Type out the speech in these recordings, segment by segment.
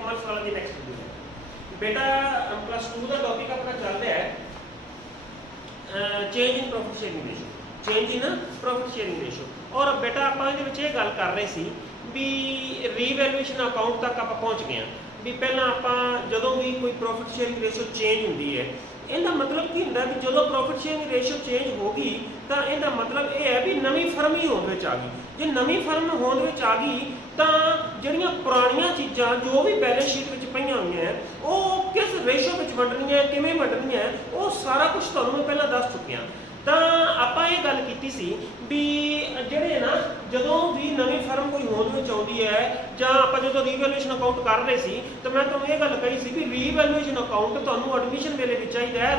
Commerce वालों की next video है। बेटा +2 का टॉपिक अपना चल रहा है change in profit sharing ratio, change in profit sharing ratio. और बेटा आप ये गल कर रहे सी भी रीवैल्यूएशन अकाउंट तक आप पहुँच गए भी पहला आप जो भी कोई प्रॉफिट शेयरिंग रेशो चेंज होंगी है इहदा मतलब की होंदा कि जो प्रॉफिट शेयरिंग रेशो चेंज होगी तो इहदा मतलब ये है भी नवी फर्म ही होंद विच आ गई। जे नवी फर्म होंद विच आ गई तो जिहड़ियां पुरानियां चीज़ां जो भी बैलेंस शीट विच पईयां होईयां है वो किस रेशो विच वंडणीआं है किवें वंडणीआं है वो सारा कुछ तुहानूं मैं पहलां दस चुकिया। तो आपां ये गल कीती सी भी जिहड़े ना जदों भी नवी फर्म कोई होंद विच आउंदी है जां आपां जदों रीवैल्यूएशन अकाउंट कर रहे सी तो मैं तुहानूं ये गल कही सी भी रीवैल्यूएशन अकाउंट तुहानूं एडमिशन वेले भी चाहिदा है,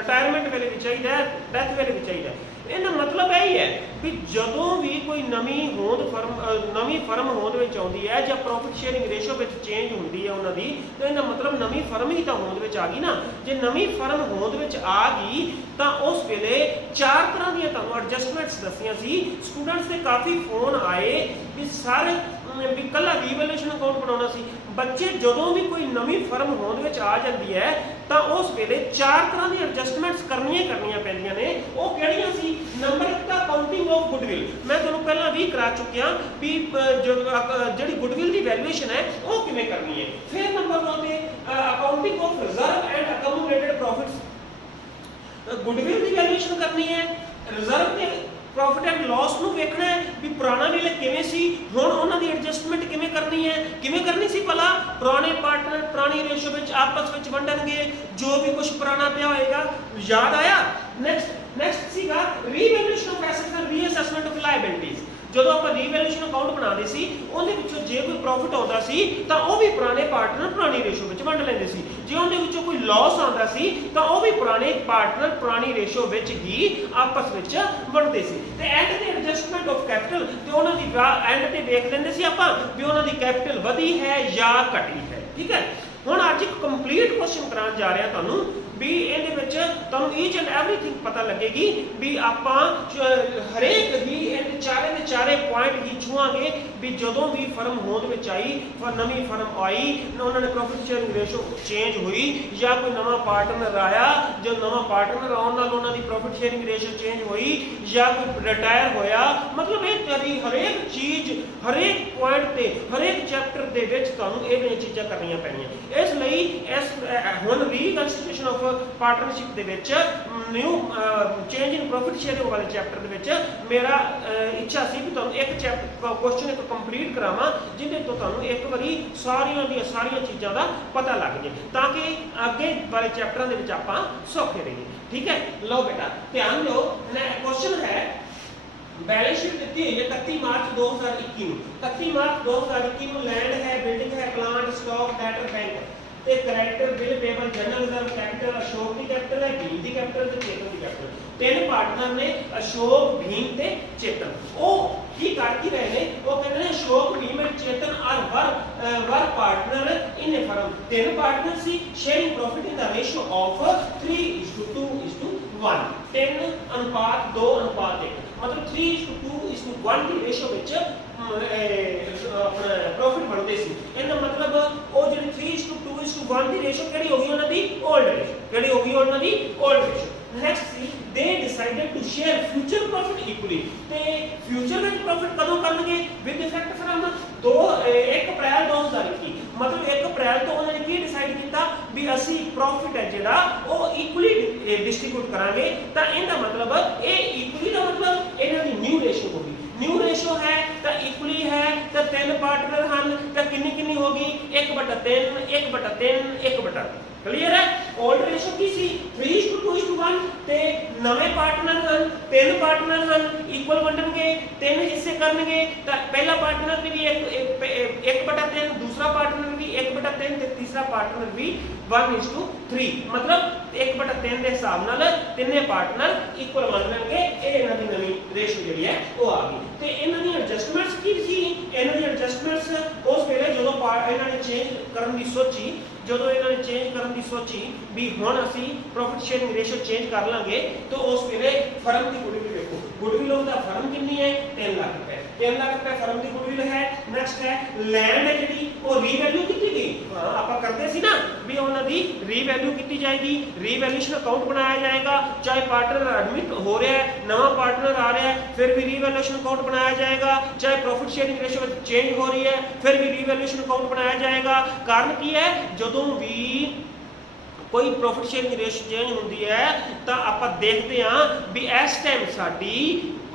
रिटायरमेंट वेले भी चाहिदा है, डेथ वेले भी चाहिदा है। इहदा मतलब यही है कि जदों भी कोई नवी फर्म होंद विच आउंदी है जां profit sharing ratio which change होंदी है उन्हां दी तो इहदा मतलब नवी फर्म ही तो होंद विच आ गई ना। जे नवी फर्म होंद विच आ गई तो उस वेले 4 तरह दी तुहानूं एडजस्टमेंट्स दसियां सी। स्टूडेंट्स से काफ़ी फोन आए भी सर भी कला रीवैल्यूएशन अकाउंट बनाना सी। बच्चे जदों भी कोई नवी फर्म होंद विच आ जाती है तो उस वेले 4 तरह की एडजस्टमेंट्स करनियां पैंदियां ने। वो किहड़ियां सी? नंबर 1 का अकाउंटिंग ऑफ गुडविल, मैं तुहानूं पहलां भी करा चुकिया भी जिहड़ी गुडविल की वैल्यूएशन है वो किवें करनी है। फिर नंबर 2 ते accounting of reserve and accumulated profits, goodwill की वैल्यूएशन करनी है, रिजर्व के प्रॉफिट एंड लॉस नूं वेखना है भी पुराना वेले किवें सी, हुण उन्हां दी एडजस्टमेंट किवें करनी है, किवें करनी सी भला पुराने पार्टनर पुरानी रेशो विच आपस विच वंडणगे जो भी कुछ पुराना पिया होएगा। याद आया? नेक्स्ट सीगा revaluation of assets and reassessment of liabilities. जदों आप रीवैल्यूएशन अकाउंट बनाते सी उहदे विचों जे कोई प्रॉफिट आउंदा सी तां ओह भी पुराने पार्टनर पुरानी रेशो विच वंड लैंदे सी। जे उहदे विचों कोई लॉस आउंदा सी तां ओह भी पुराने पार्टनर पुरानी रेशो विच ही आपस विच वंडदे सी। ते एंड ते एडजस्टमेंट ऑफ कैपिटल ते उहनां दी एंड ते देख लैंदे सी आपां भी उहनां दी कैपिटल वधी है या घटी है। ठीक है, हुण अज एक कंप्लीट क्वेश्चन कराउण जा रहा तुहानूं भी इहदे विच तुहानूं ईच एंड एवरीथिंग पता लगेगी भी आपां हरेक ही इहदे चारे दे चारे पॉइंट ही छूआंगे भी जदों भी फर्म होंद विच आई नवी फर्म आई उन्होंने प्रॉफिट शेयरिंग रेशो चेंज हुई या कोई नवा पार्टनर आया जो नवा पार्टनर आउण नाल उन्हां दी प्रॉफिट शेयरिंग रेशो चेंज हुई या कोई रिटायर होया। मतलब ये तेरी हरेक चीज़ हरेक पॉइंट ते हरेक चैप्टर दे विच तुहानूं इह चीज़ां करनियां पैणीआं। इसलिए इस हुण रीकंस्टिट्यूशन ऑफ पार्टनरशिप दे विच new change in profit sharing वाले चैप्टर दे विच मेरा इच्छा सी कि तुहानूं एक चैप्टर क्वेश्चन एक कंप्लीट करावां जिहदे तो तुहानूं एक बारी सारियां चीज़ां दा पता लग जाए ताकि अगे वाले चैप्टरां दे विच आपां सौखे रहिए। ठीक है, लो बेटा ध्यान दो। क्वेश्चन है बैलेंस शीट दी हुई है 31 मार्च 2021 ਨੂੰ। 31 मार्च 2021 ਨੂੰ लैंड है, बिल्डिंग है, प्लांट, स्टॉक, डेटर, बैंक ਤੇ ਕ੍ਰੈਡੀਟਰ bill Pebble general reserve capital Ashok ਦੀ ਕੈਪੀਟਲ ਹੈ, ਭੀਮ ਦੀ ਕੈਪੀਟਲ ਤੇ ਚੇਤਨ ਦੀ ਕੈਪੀਟਲ। ਤਿੰਨ ਪਾਰਟਨਰ ਨੇ ਅਸ਼ੋਕ, ਭੀਮ ਤੇ ਚੇਤਨ। ਉਹ ਕੀ ਕਰ ਕੀ ਰਹੇ ਨੇ? ਉਹ ਕਹਿੰਦੇ ਨੇ Ashok, Bhim and Chetan are were partner in a firm. ਤਿੰਨ ਪਾਰਟਨਰ ਸੀ sharing profit in the ratio of 3:2:1 3 ਅਨੁਪਾਤ 2 ਅਨੁਪਾਤ 1 मतलब 3:2:1 ਦੀ ਰੇਸ਼ੋ ਵਿੱਚ प्रॉफिट बनते सी। इहदा मतलब वो जिहड़ी 3:2:1 ਦੀ ਰੇਸ਼ੋ ਕਿਹੜੀ ਹੋ ਗਈ ਉਹਨਾਂ ਦੀ ओल्ड रेशो, ਕਿਹੜੀ ਹੋ ਗਈ ਉਹਨਾਂ ਦੀ ओल्ड रेशो। नेक्स्ट सी they decided to share future profit equally. ते फ्यूचर विच प्रॉफिट कदों करनगे? With effect from 1 April 2021। मतलब 1 अप्रैल तो उन्होंने की डिसाइड किया भी असी प्रॉफिट है जिहड़ा वो इक्वली डिस्ट्रीब्यूट करांगे। तो इहदा मतलब ये इक्वली का मतलब इन्हां दी न्यू रेशो होगी। न्यू रेशो है तो इक्वली है तो 3 पार्टनर हैं तो किन्नी होगी 1/3 1/3 1/3। क्लीयर है? ओल्ड रेशो की सी 3:2:1 ते नवे पार्टनर हैं 3 पार्टनर हैं इक्वल वंडणगे 3 हिस्से करनगे तो पहला पार्टनर भी 1/3 दूसरा पार्टनर भी 1/3 ते तीसरा पार्टनर भी 1:3। मतलब 1/3 के हिसाब नाल तिन्ने पार्टनर इक्वल वंडणगे। ये इन्हां दी नवी रेशो जिहड़ी है वो आ गई। ते इन्हां दी एडजस्टमेंट्स की सी? इन्हां दी एडजस्टमेंट्स उस वेले जदों इन्हां ने चेंज करन दी सोची ਜਦੋਂ ਇਹਨਾਂ ਨੇ ਚੇਂਜ ਕਰਨ ਦੀ ਸੋਚੀ ਵੀ ਹੁਣ ਅਸੀਂ ਪ੍ਰੋਫਿਟ ਸ਼ੇਅਰਿੰਗ ਰੇਸ਼ੋ ਚੇਂਜ ਕਰ ਲਾਂਗੇ तो उस ਵੇਲੇ ਫਰਮ ਦੀ ਗੁਡਵਿਲ ਵੇਖੋ। ਗੁਡਵਿਲ ਉਹਦਾ ਫਰਮ ਕਿੰਨੀ ਹੈ 3 ਲੱਖ ਰੁਪਏ। 3 लाख रुपए फर्म की गुडविल है। नैक्सट है लैंड है जी वो रीवैल्यू की गई। हाँ आप करते सी ना भी उन्होंने रीवैल्यू की जाएगी, रीवैल्यूएशन अकाउंट बनाया जाएगा, चाहे पार्टनर एडमिट हो रहा है, नवा पार्टनर आ रहा है, फिर भी रीवैल्यूएशन अकाउंट बनाया जाएगा, चाहे प्रॉफिट शेयरिंग रेशियो चेंज हो रही है, फिर भी रीवैल्यूएशन अकाउंट बनाया जाएगा। कारण की है जो भी कोई प्रॉफिट शेयरिंग रेशियो चेंज होती है तो आप देखते हैं भी इस टाइम साडी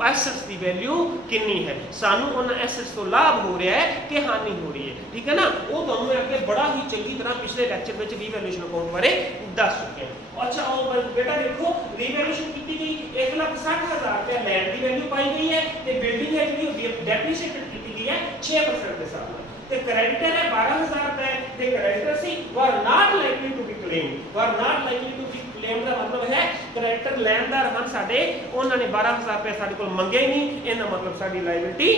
एसेट्स की वैल्यू कितनी है, सानू उन एसेट्स तो लाभ हो रहा है कि हानि हो रही है। ठीक है ना, वो तुहानू अगे बड़ा ही चंगी तरह पिछले लैक्चर में रीवैल्यूएशन अकाउंट बारे दस चुके हैं। अच्छा और बेटा देखो रीवैल्यूएशन की गई 1,60,000 रुपया लैंड की वैल्यू पाई गई है ते बिल्डिंग है जी डेप्रीशिएटेड की गई है 6% के साथ में ते क्रेडिटर है 12,000 रुपए ते क्रेडिटर सी were not likely to be claimed. Were not likely to be claimed का मतलब है क्रेडिटर लैंडदार ਹਨ ਸਾਡੇ ਉਹਨਾਂ ਨੇ 12,000 रुपए ਸਾਡੇ ਕੋਲ ਮੰਗੇ ਨਹੀਂ, ਇਹਦਾ ਮਤਲਬ ਸਾਡੀ ਲਾਇਬਿਲਟੀ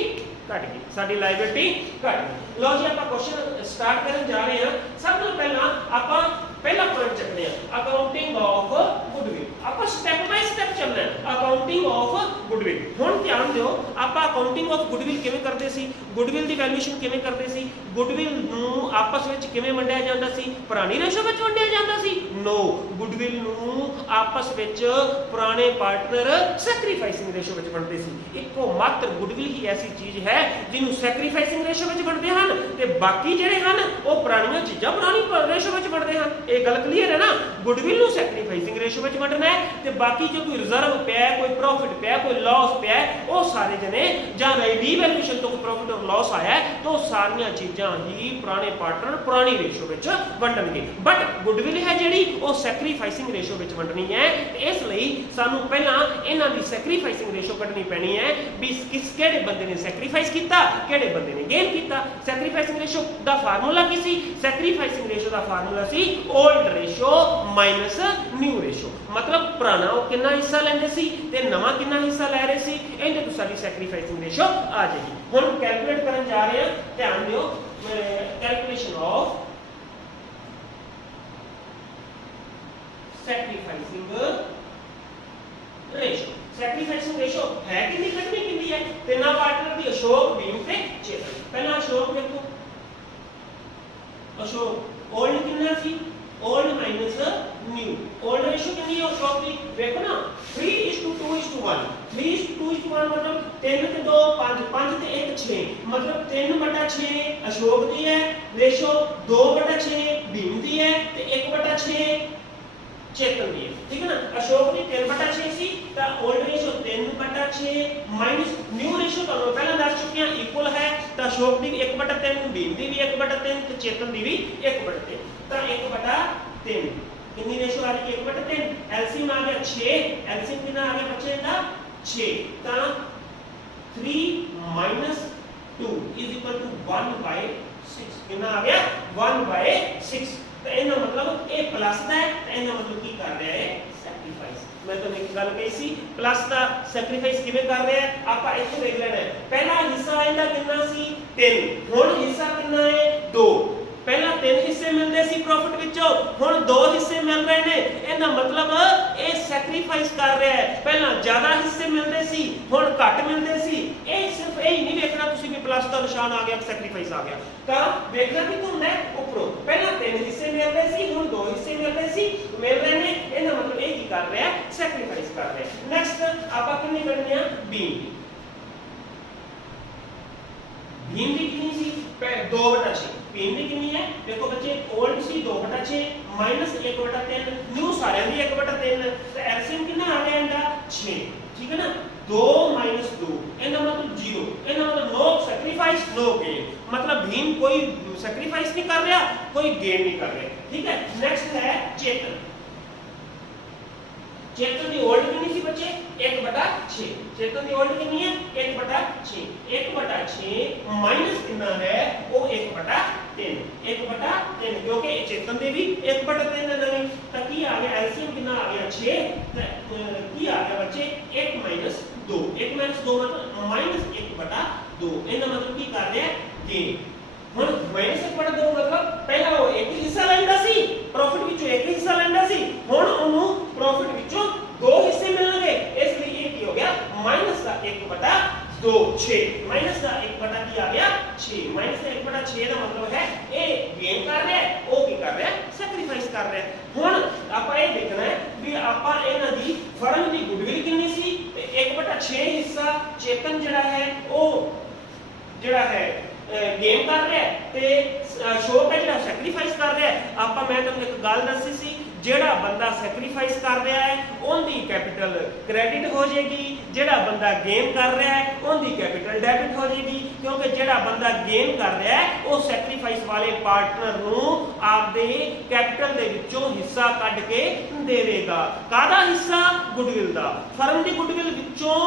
ਘਟ ਗਈ, ਸਾਡੀ ਲਾਇਬਿਲਟੀ ਘਟ ਗਈ। ਲਓ ਜੀ ਆਪਾਂ ਕੁਐਸਚਨ ਸਟਾਰਟ ਕਰਨ ਜਾ ਰਹੇ ਹਾਂ। ਸਭ ਤੋਂ ਪਹਿਲਾਂ ਆਪਾਂ पहला पॉइंट चलते हैं अकाउंटिंग ऑफ गुडविल। आप स्टेप बाय स्टेप चलना है अकाउंटिंग ऑफ गुडविल। हुण ध्यान दिओ आप अकाउंटिंग ऑफ गुडविल किवें करते सी, गुडविल दी वैल्यूएशन किवें करते सी, गुडविल नू आपस विच किवें वंडिया जांदा सी, पुरानी रेशो विच वंडिया जांदा सी? नो, गुडविल नू आपस विच पुराने पार्टनर सैक्रीफाइसिंग रेशो विच वंडदे सी। इक्को मात्र गुडविल ही ऐसी चीज है जिन्हों सैक्रीफाइसिंग रेशो विच वंडदे हन ते बाकी जिहड़े हन वो पुरानियां चीज़ां पुरानी रेशो विच वंडदे हन। ਇਹ ਗੱਲ ਕਲੀਅਰ ਹੈ ਨਾ, ਗੁੱਡਵਿਲ ਨੂੰ ਸੈਕਰੀਫਾਈਸਿੰਗ ਰੇਸ਼ੋ ਵਿੱਚ ਵੰਡਣਾ ਹੈ ਤੇ ਬਾਕੀ ਜੋ ਕੋਈ ਰਿਜ਼ਰਵ ਪਿਆ, ਕੋਈ ਪ੍ਰੋਫਿਟ ਪਿਆ, ਕੋਈ ਲਾਸ ਪਿਆ, ਉਹ ਸਾਰੇ ਜਨੇ ਜਾਂ ਰੀਵੈਲੂਏਸ਼ਨ ਤੋਂ ਕੋਈ ਪ੍ਰੋਫਿਟ ਔਰ ਲਾਸ ਆਇਆ ਤਾਂ ਸਾਰੀਆਂ ਚੀਜ਼ਾਂ ਹੀ ਪੁਰਾਣੇ ਪਾਰਟਨਰ ਪੁਰਾਣੀ ਰੇਸ਼ੋ ਵਿੱਚ ਵੰਡਣਗੇ। ਬਟ ਗੁੱਡਵਿਲ ਹੈ ਜਿਹੜੀ ਉਹ ਸੈਕਰੀਫਾਈਸਿੰਗ ਰੇਸ਼ੋ ਵਿੱਚ ਵੰਡਣੀ ਹੈ ਤੇ ਇਸ ਲਈ ਸਾਨੂੰ ਪਹਿਲਾਂ ਇਹਨਾਂ ਦੀ ਸੈਕਰੀਫਾਈਸਿੰਗ ਰੇਸ਼ੋ ਕੱਢਣੀ ਪੈਣੀ ਹੈ ਵੀ ਕਿਹੜੇ ਬੰਦੇ ਨੇ ਸੈਕਰੀਫਾਈਸ ਕੀਤਾ, ਕਿਹੜੇ ਬੰਦੇ ਨੇ ਗੇਨ ਕੀਤਾ। ਸੈਕਰੀਫਾਈਸਿੰਗ ਰੇਸ਼ੋ ਦਾ ਫਾਰਮੂਲਾ ਕੀ ਸੀ? ਸੈਕਰੀਫਾਈਸਿंग रेशो का फार्मूला सी old ratio minus new ratio. मतलब पुराना वो कितना हिस्सा लेंदे सी ते नवा कितना हिस्सा ले रहे सी, इहदे तो साडी सैक्रीफाइसिंग रेशो आ जाएगी। हुण कैलकुलेट करन जा रहे हैं, ध्यान दिओ calculation of sacrificing ratio. Sacrificing ratio है कितनी कटनी कितनी है? तिना पार्टनर दी अशोक, भीम ते चेतन। पहला अशोक देखो, अशोक ओल्ड कितना सी? Old minus new. Old ratio कितनी है अशोक की? देखो ना 3:2:1। 3:2:1 मतलब 3 ते 2 5, 5 ते 1 6, मतलब 3/6 अशोक दी है रेशो, 2/6 भीम दी है ते 1/6 चेतन दी है। ठीक है ना, अशोक दी 3/6 सी ता old ratio 3/6 minus new ratio तो पहले दस चुके हैं इक्वल है तो अशोक दी 1/3, भीम दी भी 1/3 तो चेतन दी भी 1/3 तो 1/3 कितनी रेशो आ रही है? 1/3। एलसीएम आ गया 6, एलसीएम कितना आ गया बच्चे का 6 ता 3 - 2 = 1/6 कितना आ गया 1/6। तो इनका मतलब ए प्लस दा है तो इनका मतलब की कर रहा है सैक्रीफाइस। मैं तो एक गल कही सी प्लस दा सैक्रीफाइस किवें कर रहा है आपा इत्थे देख लेना है। पहला हिस्सा इनका कितना सी 3, हुण हिस्सा कितना है 2। पहला 3 हिस्से मिलते सी प्रॉफिट विचों, हुण 2 हिस्से मिल रहे ने, इहदा मतलब ए सैक्रीफाइस कर रहा है। पहला ज्यादा हिस्से मिलते सी हुण घट मिलते सी। ए सिर्फ यही नहीं देखना तुसी भी प्लस का निशान आ गया सैक्रीफाइस आ गया तो देखना कि तुम है ऊपरों पहला 3 हिस्से मिलते सी हुण 2 हिस्से मिलते सी मिल रहे ने, इहदा मतलब ए की कर रहा है सैक्रीफाइस कर रहा है। नेक्स्ट आपां कितनी करनी है भीम। भीम की कितनी सी 2/6, भीम की कितनी है देखो बच्चे ओल्ड सी 2/6 माइनस 1/3 न्यू सारे दी 1/3 तो एलसीएम कितना आ गया इनका 6। ठीक है ना, 2 - 2 इनका मतलब 0, इनका मतलब नो सैक्रिफाइस नो गेन, मतलब भीम कोई सैक्रिफाइस नहीं कर रहा कोई गेन नहीं कर रहा। ठीक है, नेक्स्ट है चेतन। चेतन की ओल्ड कितनी सी बच्चे 1/6, चेतन की ओल्ड कितनी है 1/6, 1/6 माइनस कितना है वो 1/3, 1/3 क्योंकि चेतन दे भी 1/3 है नवी तो की आ गया एलसीएम कितना आ गया 6 की आ गया बच्चे 1 - 2, 1 - 2 मतलब -1/2 इनका मतलब की कर रहे हैं गेन। हुण -1/2 मतलब पहला वो एक हिस्सा लेंदा सी प्रॉफिट विचों एक हिस्सा लेंदा सी, हुण ओनू प्रॉफिट विचों 2 हिस्से मिलणगे, इसलिए ये की हो गया माइनस का 1/2 6 माइनस 1/6 ਦਾ ਮਤਲਬ ਹੈ ਇਹ ਗੇਨ ਕਰ ਰਿਹਾ ਹੈ, ਉਹ ਕੀ ਕਰ ਰਿਹਾ ਹੈ, ਸੈਕਰੀਫਾਈਸ ਕਰ ਰਿਹਾ ਹੈ। ਹੁਣ ਆਪਾਂ ਇਹ ਦੇਖਣਾ ਹੈ ਵੀ ਆਪਾਂ ਇਹਨਾਂ ਦੀ ਫਰਮ ਦੀ ਗੁੱਡਵਿਲ ਕਿੰਨੀ ਸੀ ਤੇ 1/6 ਹਿੱਸਾ ਚੇਤਨ ਜਿਹੜਾ ਹੈ ਉਹ ਜਿਹੜਾ ਹੈ ਗੇਨ ਕਰ ਰਿਹਾ ਹੈ ਤੇ ਅਸ਼ੋਕ ਹੈ ਜਿਹੜਾ ਸੈਕਰੀਫਾਈਸ ਕਰ ਰਿਹਾ ਹੈ। ਆਪਾਂ ਮੈਂ ਤੁਹਾਨੂੰ ਇੱਕ ਗੱਲ ਦੱਸੀ ਸੀ, ਜਿਹੜਾ ਬੰਦਾ ਸੈਕਰੀਫਾਈਸ ਕਰ ਰਿਹਾ ਹੈ ਉਹਦੀ ਕੈਪੀਟਲ ਕ੍ਰੈਡਿਟ ਹੋ ਜਾਏਗੀ, ਜਿਹੜਾ ਬੰਦਾ ਗੇਨ ਕਰ ਰਿਹਾ ਹੈ ਉਹਦੀ ਕੈਪੀਟਲ ਡੈਬਿਟ ਹੋ ਜਾਏਗੀ, ਕਿਉਂਕਿ ਜਿਹੜਾ ਬੰਦਾ ਗੇਨ ਕਰ ਰਿਹਾ ਹੈ ਉਹ ਸੈਕਰੀਫਾਈਸ ਵਾਲੇ ਪਾਰਟਨਰ ਨੂੰ ਆਪਦੇ ਕੈਪੀਟਲ ਦੇ ਵਿੱਚੋਂ ਹਿੱਸਾ ਕੱਢ ਕੇ ਦੇਵੇਗਾ। ਕਾਹਦਾ ਹਿੱਸਾ? ਗੁੱਡਵਿਲ ਦਾ। ਫਰਮ ਦੀ ਗੁੱਡਵਿਲ ਵਿੱਚੋਂ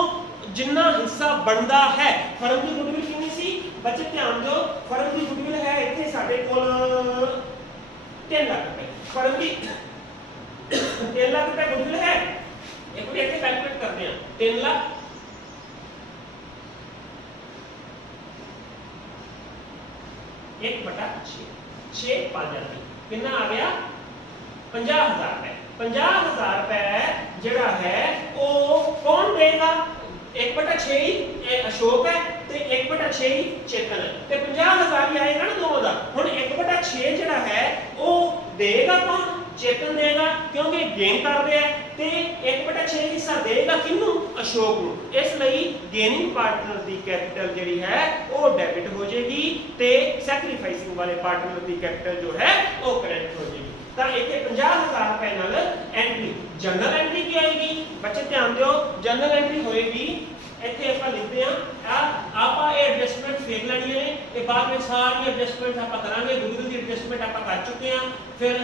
ਜਿੰਨਾ ਹਿੱਸਾ ਬਣਦਾ ਹੈ, ਫਰਮ ਦੀ ਗੁੱਡਵਿਲ ਕਿੰਨੀ ਸੀ ਬੱਚੇ ਧਿਆਨ ਦਿਓ, ਫਰਮ ਦੀ ਗੁੱਡਵਿਲ ਹੈ ਇੱਥੇ ਸਾਡੇ ਕੋਲ 3 ਲੱਖ ਰੁਪਏ। ਫਰਮ ਦੀ 3 ਲੱਖ ਰੁਪਏ ਗੁੱਡਵਿਲ ਹੈ, ਇੱਕ ਵਾਰ ਇੱਥੇ ਕੈਲਕੂਲੇਟ ਕਰਦੇ ਹਾਂ। 3 ਲੱਖ 1/6 6 5 ਕਿੰਨਾ ਆ ਗਿਆ? 50,000 ਰੁਪਏ। 50,000 ਰੁਪਏ ਜਿਹੜਾ ਹੈ ਉਹ ਕੌਣ ਦੇਗਾ? 1/6 ਹੀ ਅਸ਼ੋਕ ਹੈ ਤੇ 1/6 ਹੀ ਚੇਤਨ ਹੈ ਤੇ 50,000 ਹੀ ਆਏਗਾ ਨਾ ਦੋਵਾਂ ਦਾ। ਹੁਣ 1/6 ਜਿਹੜਾ ਹੈ ਉਹ ਦੇਗਾ ਕੌਣ? ਚੇਤਨ ਦੇਗਾ, ਕਿਉਂਕਿ ਗੇਨ ਕਰ ਰਿਹਾ ਹੈ ਤੇ 1/6 ਹਿੱਸਾ ਦੇਗਾ ਕਿਹਨੂੰ? ਅਸ਼ੋਕ ਨੂੰ। ਇਸ ਲਈ ਗੇਨਿੰਗ ਪਾਰਟਨਰ ਦੀ ਕੈਪੀਟਲ ਜਿਹੜੀ ਹੈ ਉਹ ਡੈਬਿਟ ਹੋ ਜਾਏਗੀ ਤੇ ਸੈਕਰੀਫਾਈਸਿੰਗ ਵਾਲੇ ਪਾਰਟਨਰ ਦੀ ਕੈਪੀਟਲ ਜੋ ਹੈ ਉਹ ਕ੍ਰੈਡਿਟ ਹੋ ਜਾਏਗੀ। ਤਾਂ ਇੱਥੇ 50,000 ਰੁਪਏ ਨਾਲ ਐਂਟਰੀ। ਜਨਰਲ ਐਂਟਰੀ ਕੀ ਆਏਗੀ ਬੱਚੇ ਧਿਆਨ ਦਿਓ, ਜਨਰਲ ਐਂਟਰੀ ਹੋਏਗੀ ਇੱਥੇ ਆਪਾਂ ਲਿਖਦੇ ਹਾਂ ਆਪਾਂ ਇਹ ਐਡਜਸਟਮੈਂਟ ਫੇਰ ਲੈਣੀਆਂ ਨੇ ਤੇ ਬਾਅਦ ਵਿੱਚ ਸਾਰੀ ਐਡਜਸਟਮੈਂਟ ਆਪਾਂ ਕਰਾਂਗੇ। ਗੁੱਡਵਿਲ ਦੀ ਐਡਜਸਟਮੈਂਟ ਆਪਾਂ ਕਰ ਚੁੱਕੇ ਹਾਂ, ਫਿਰ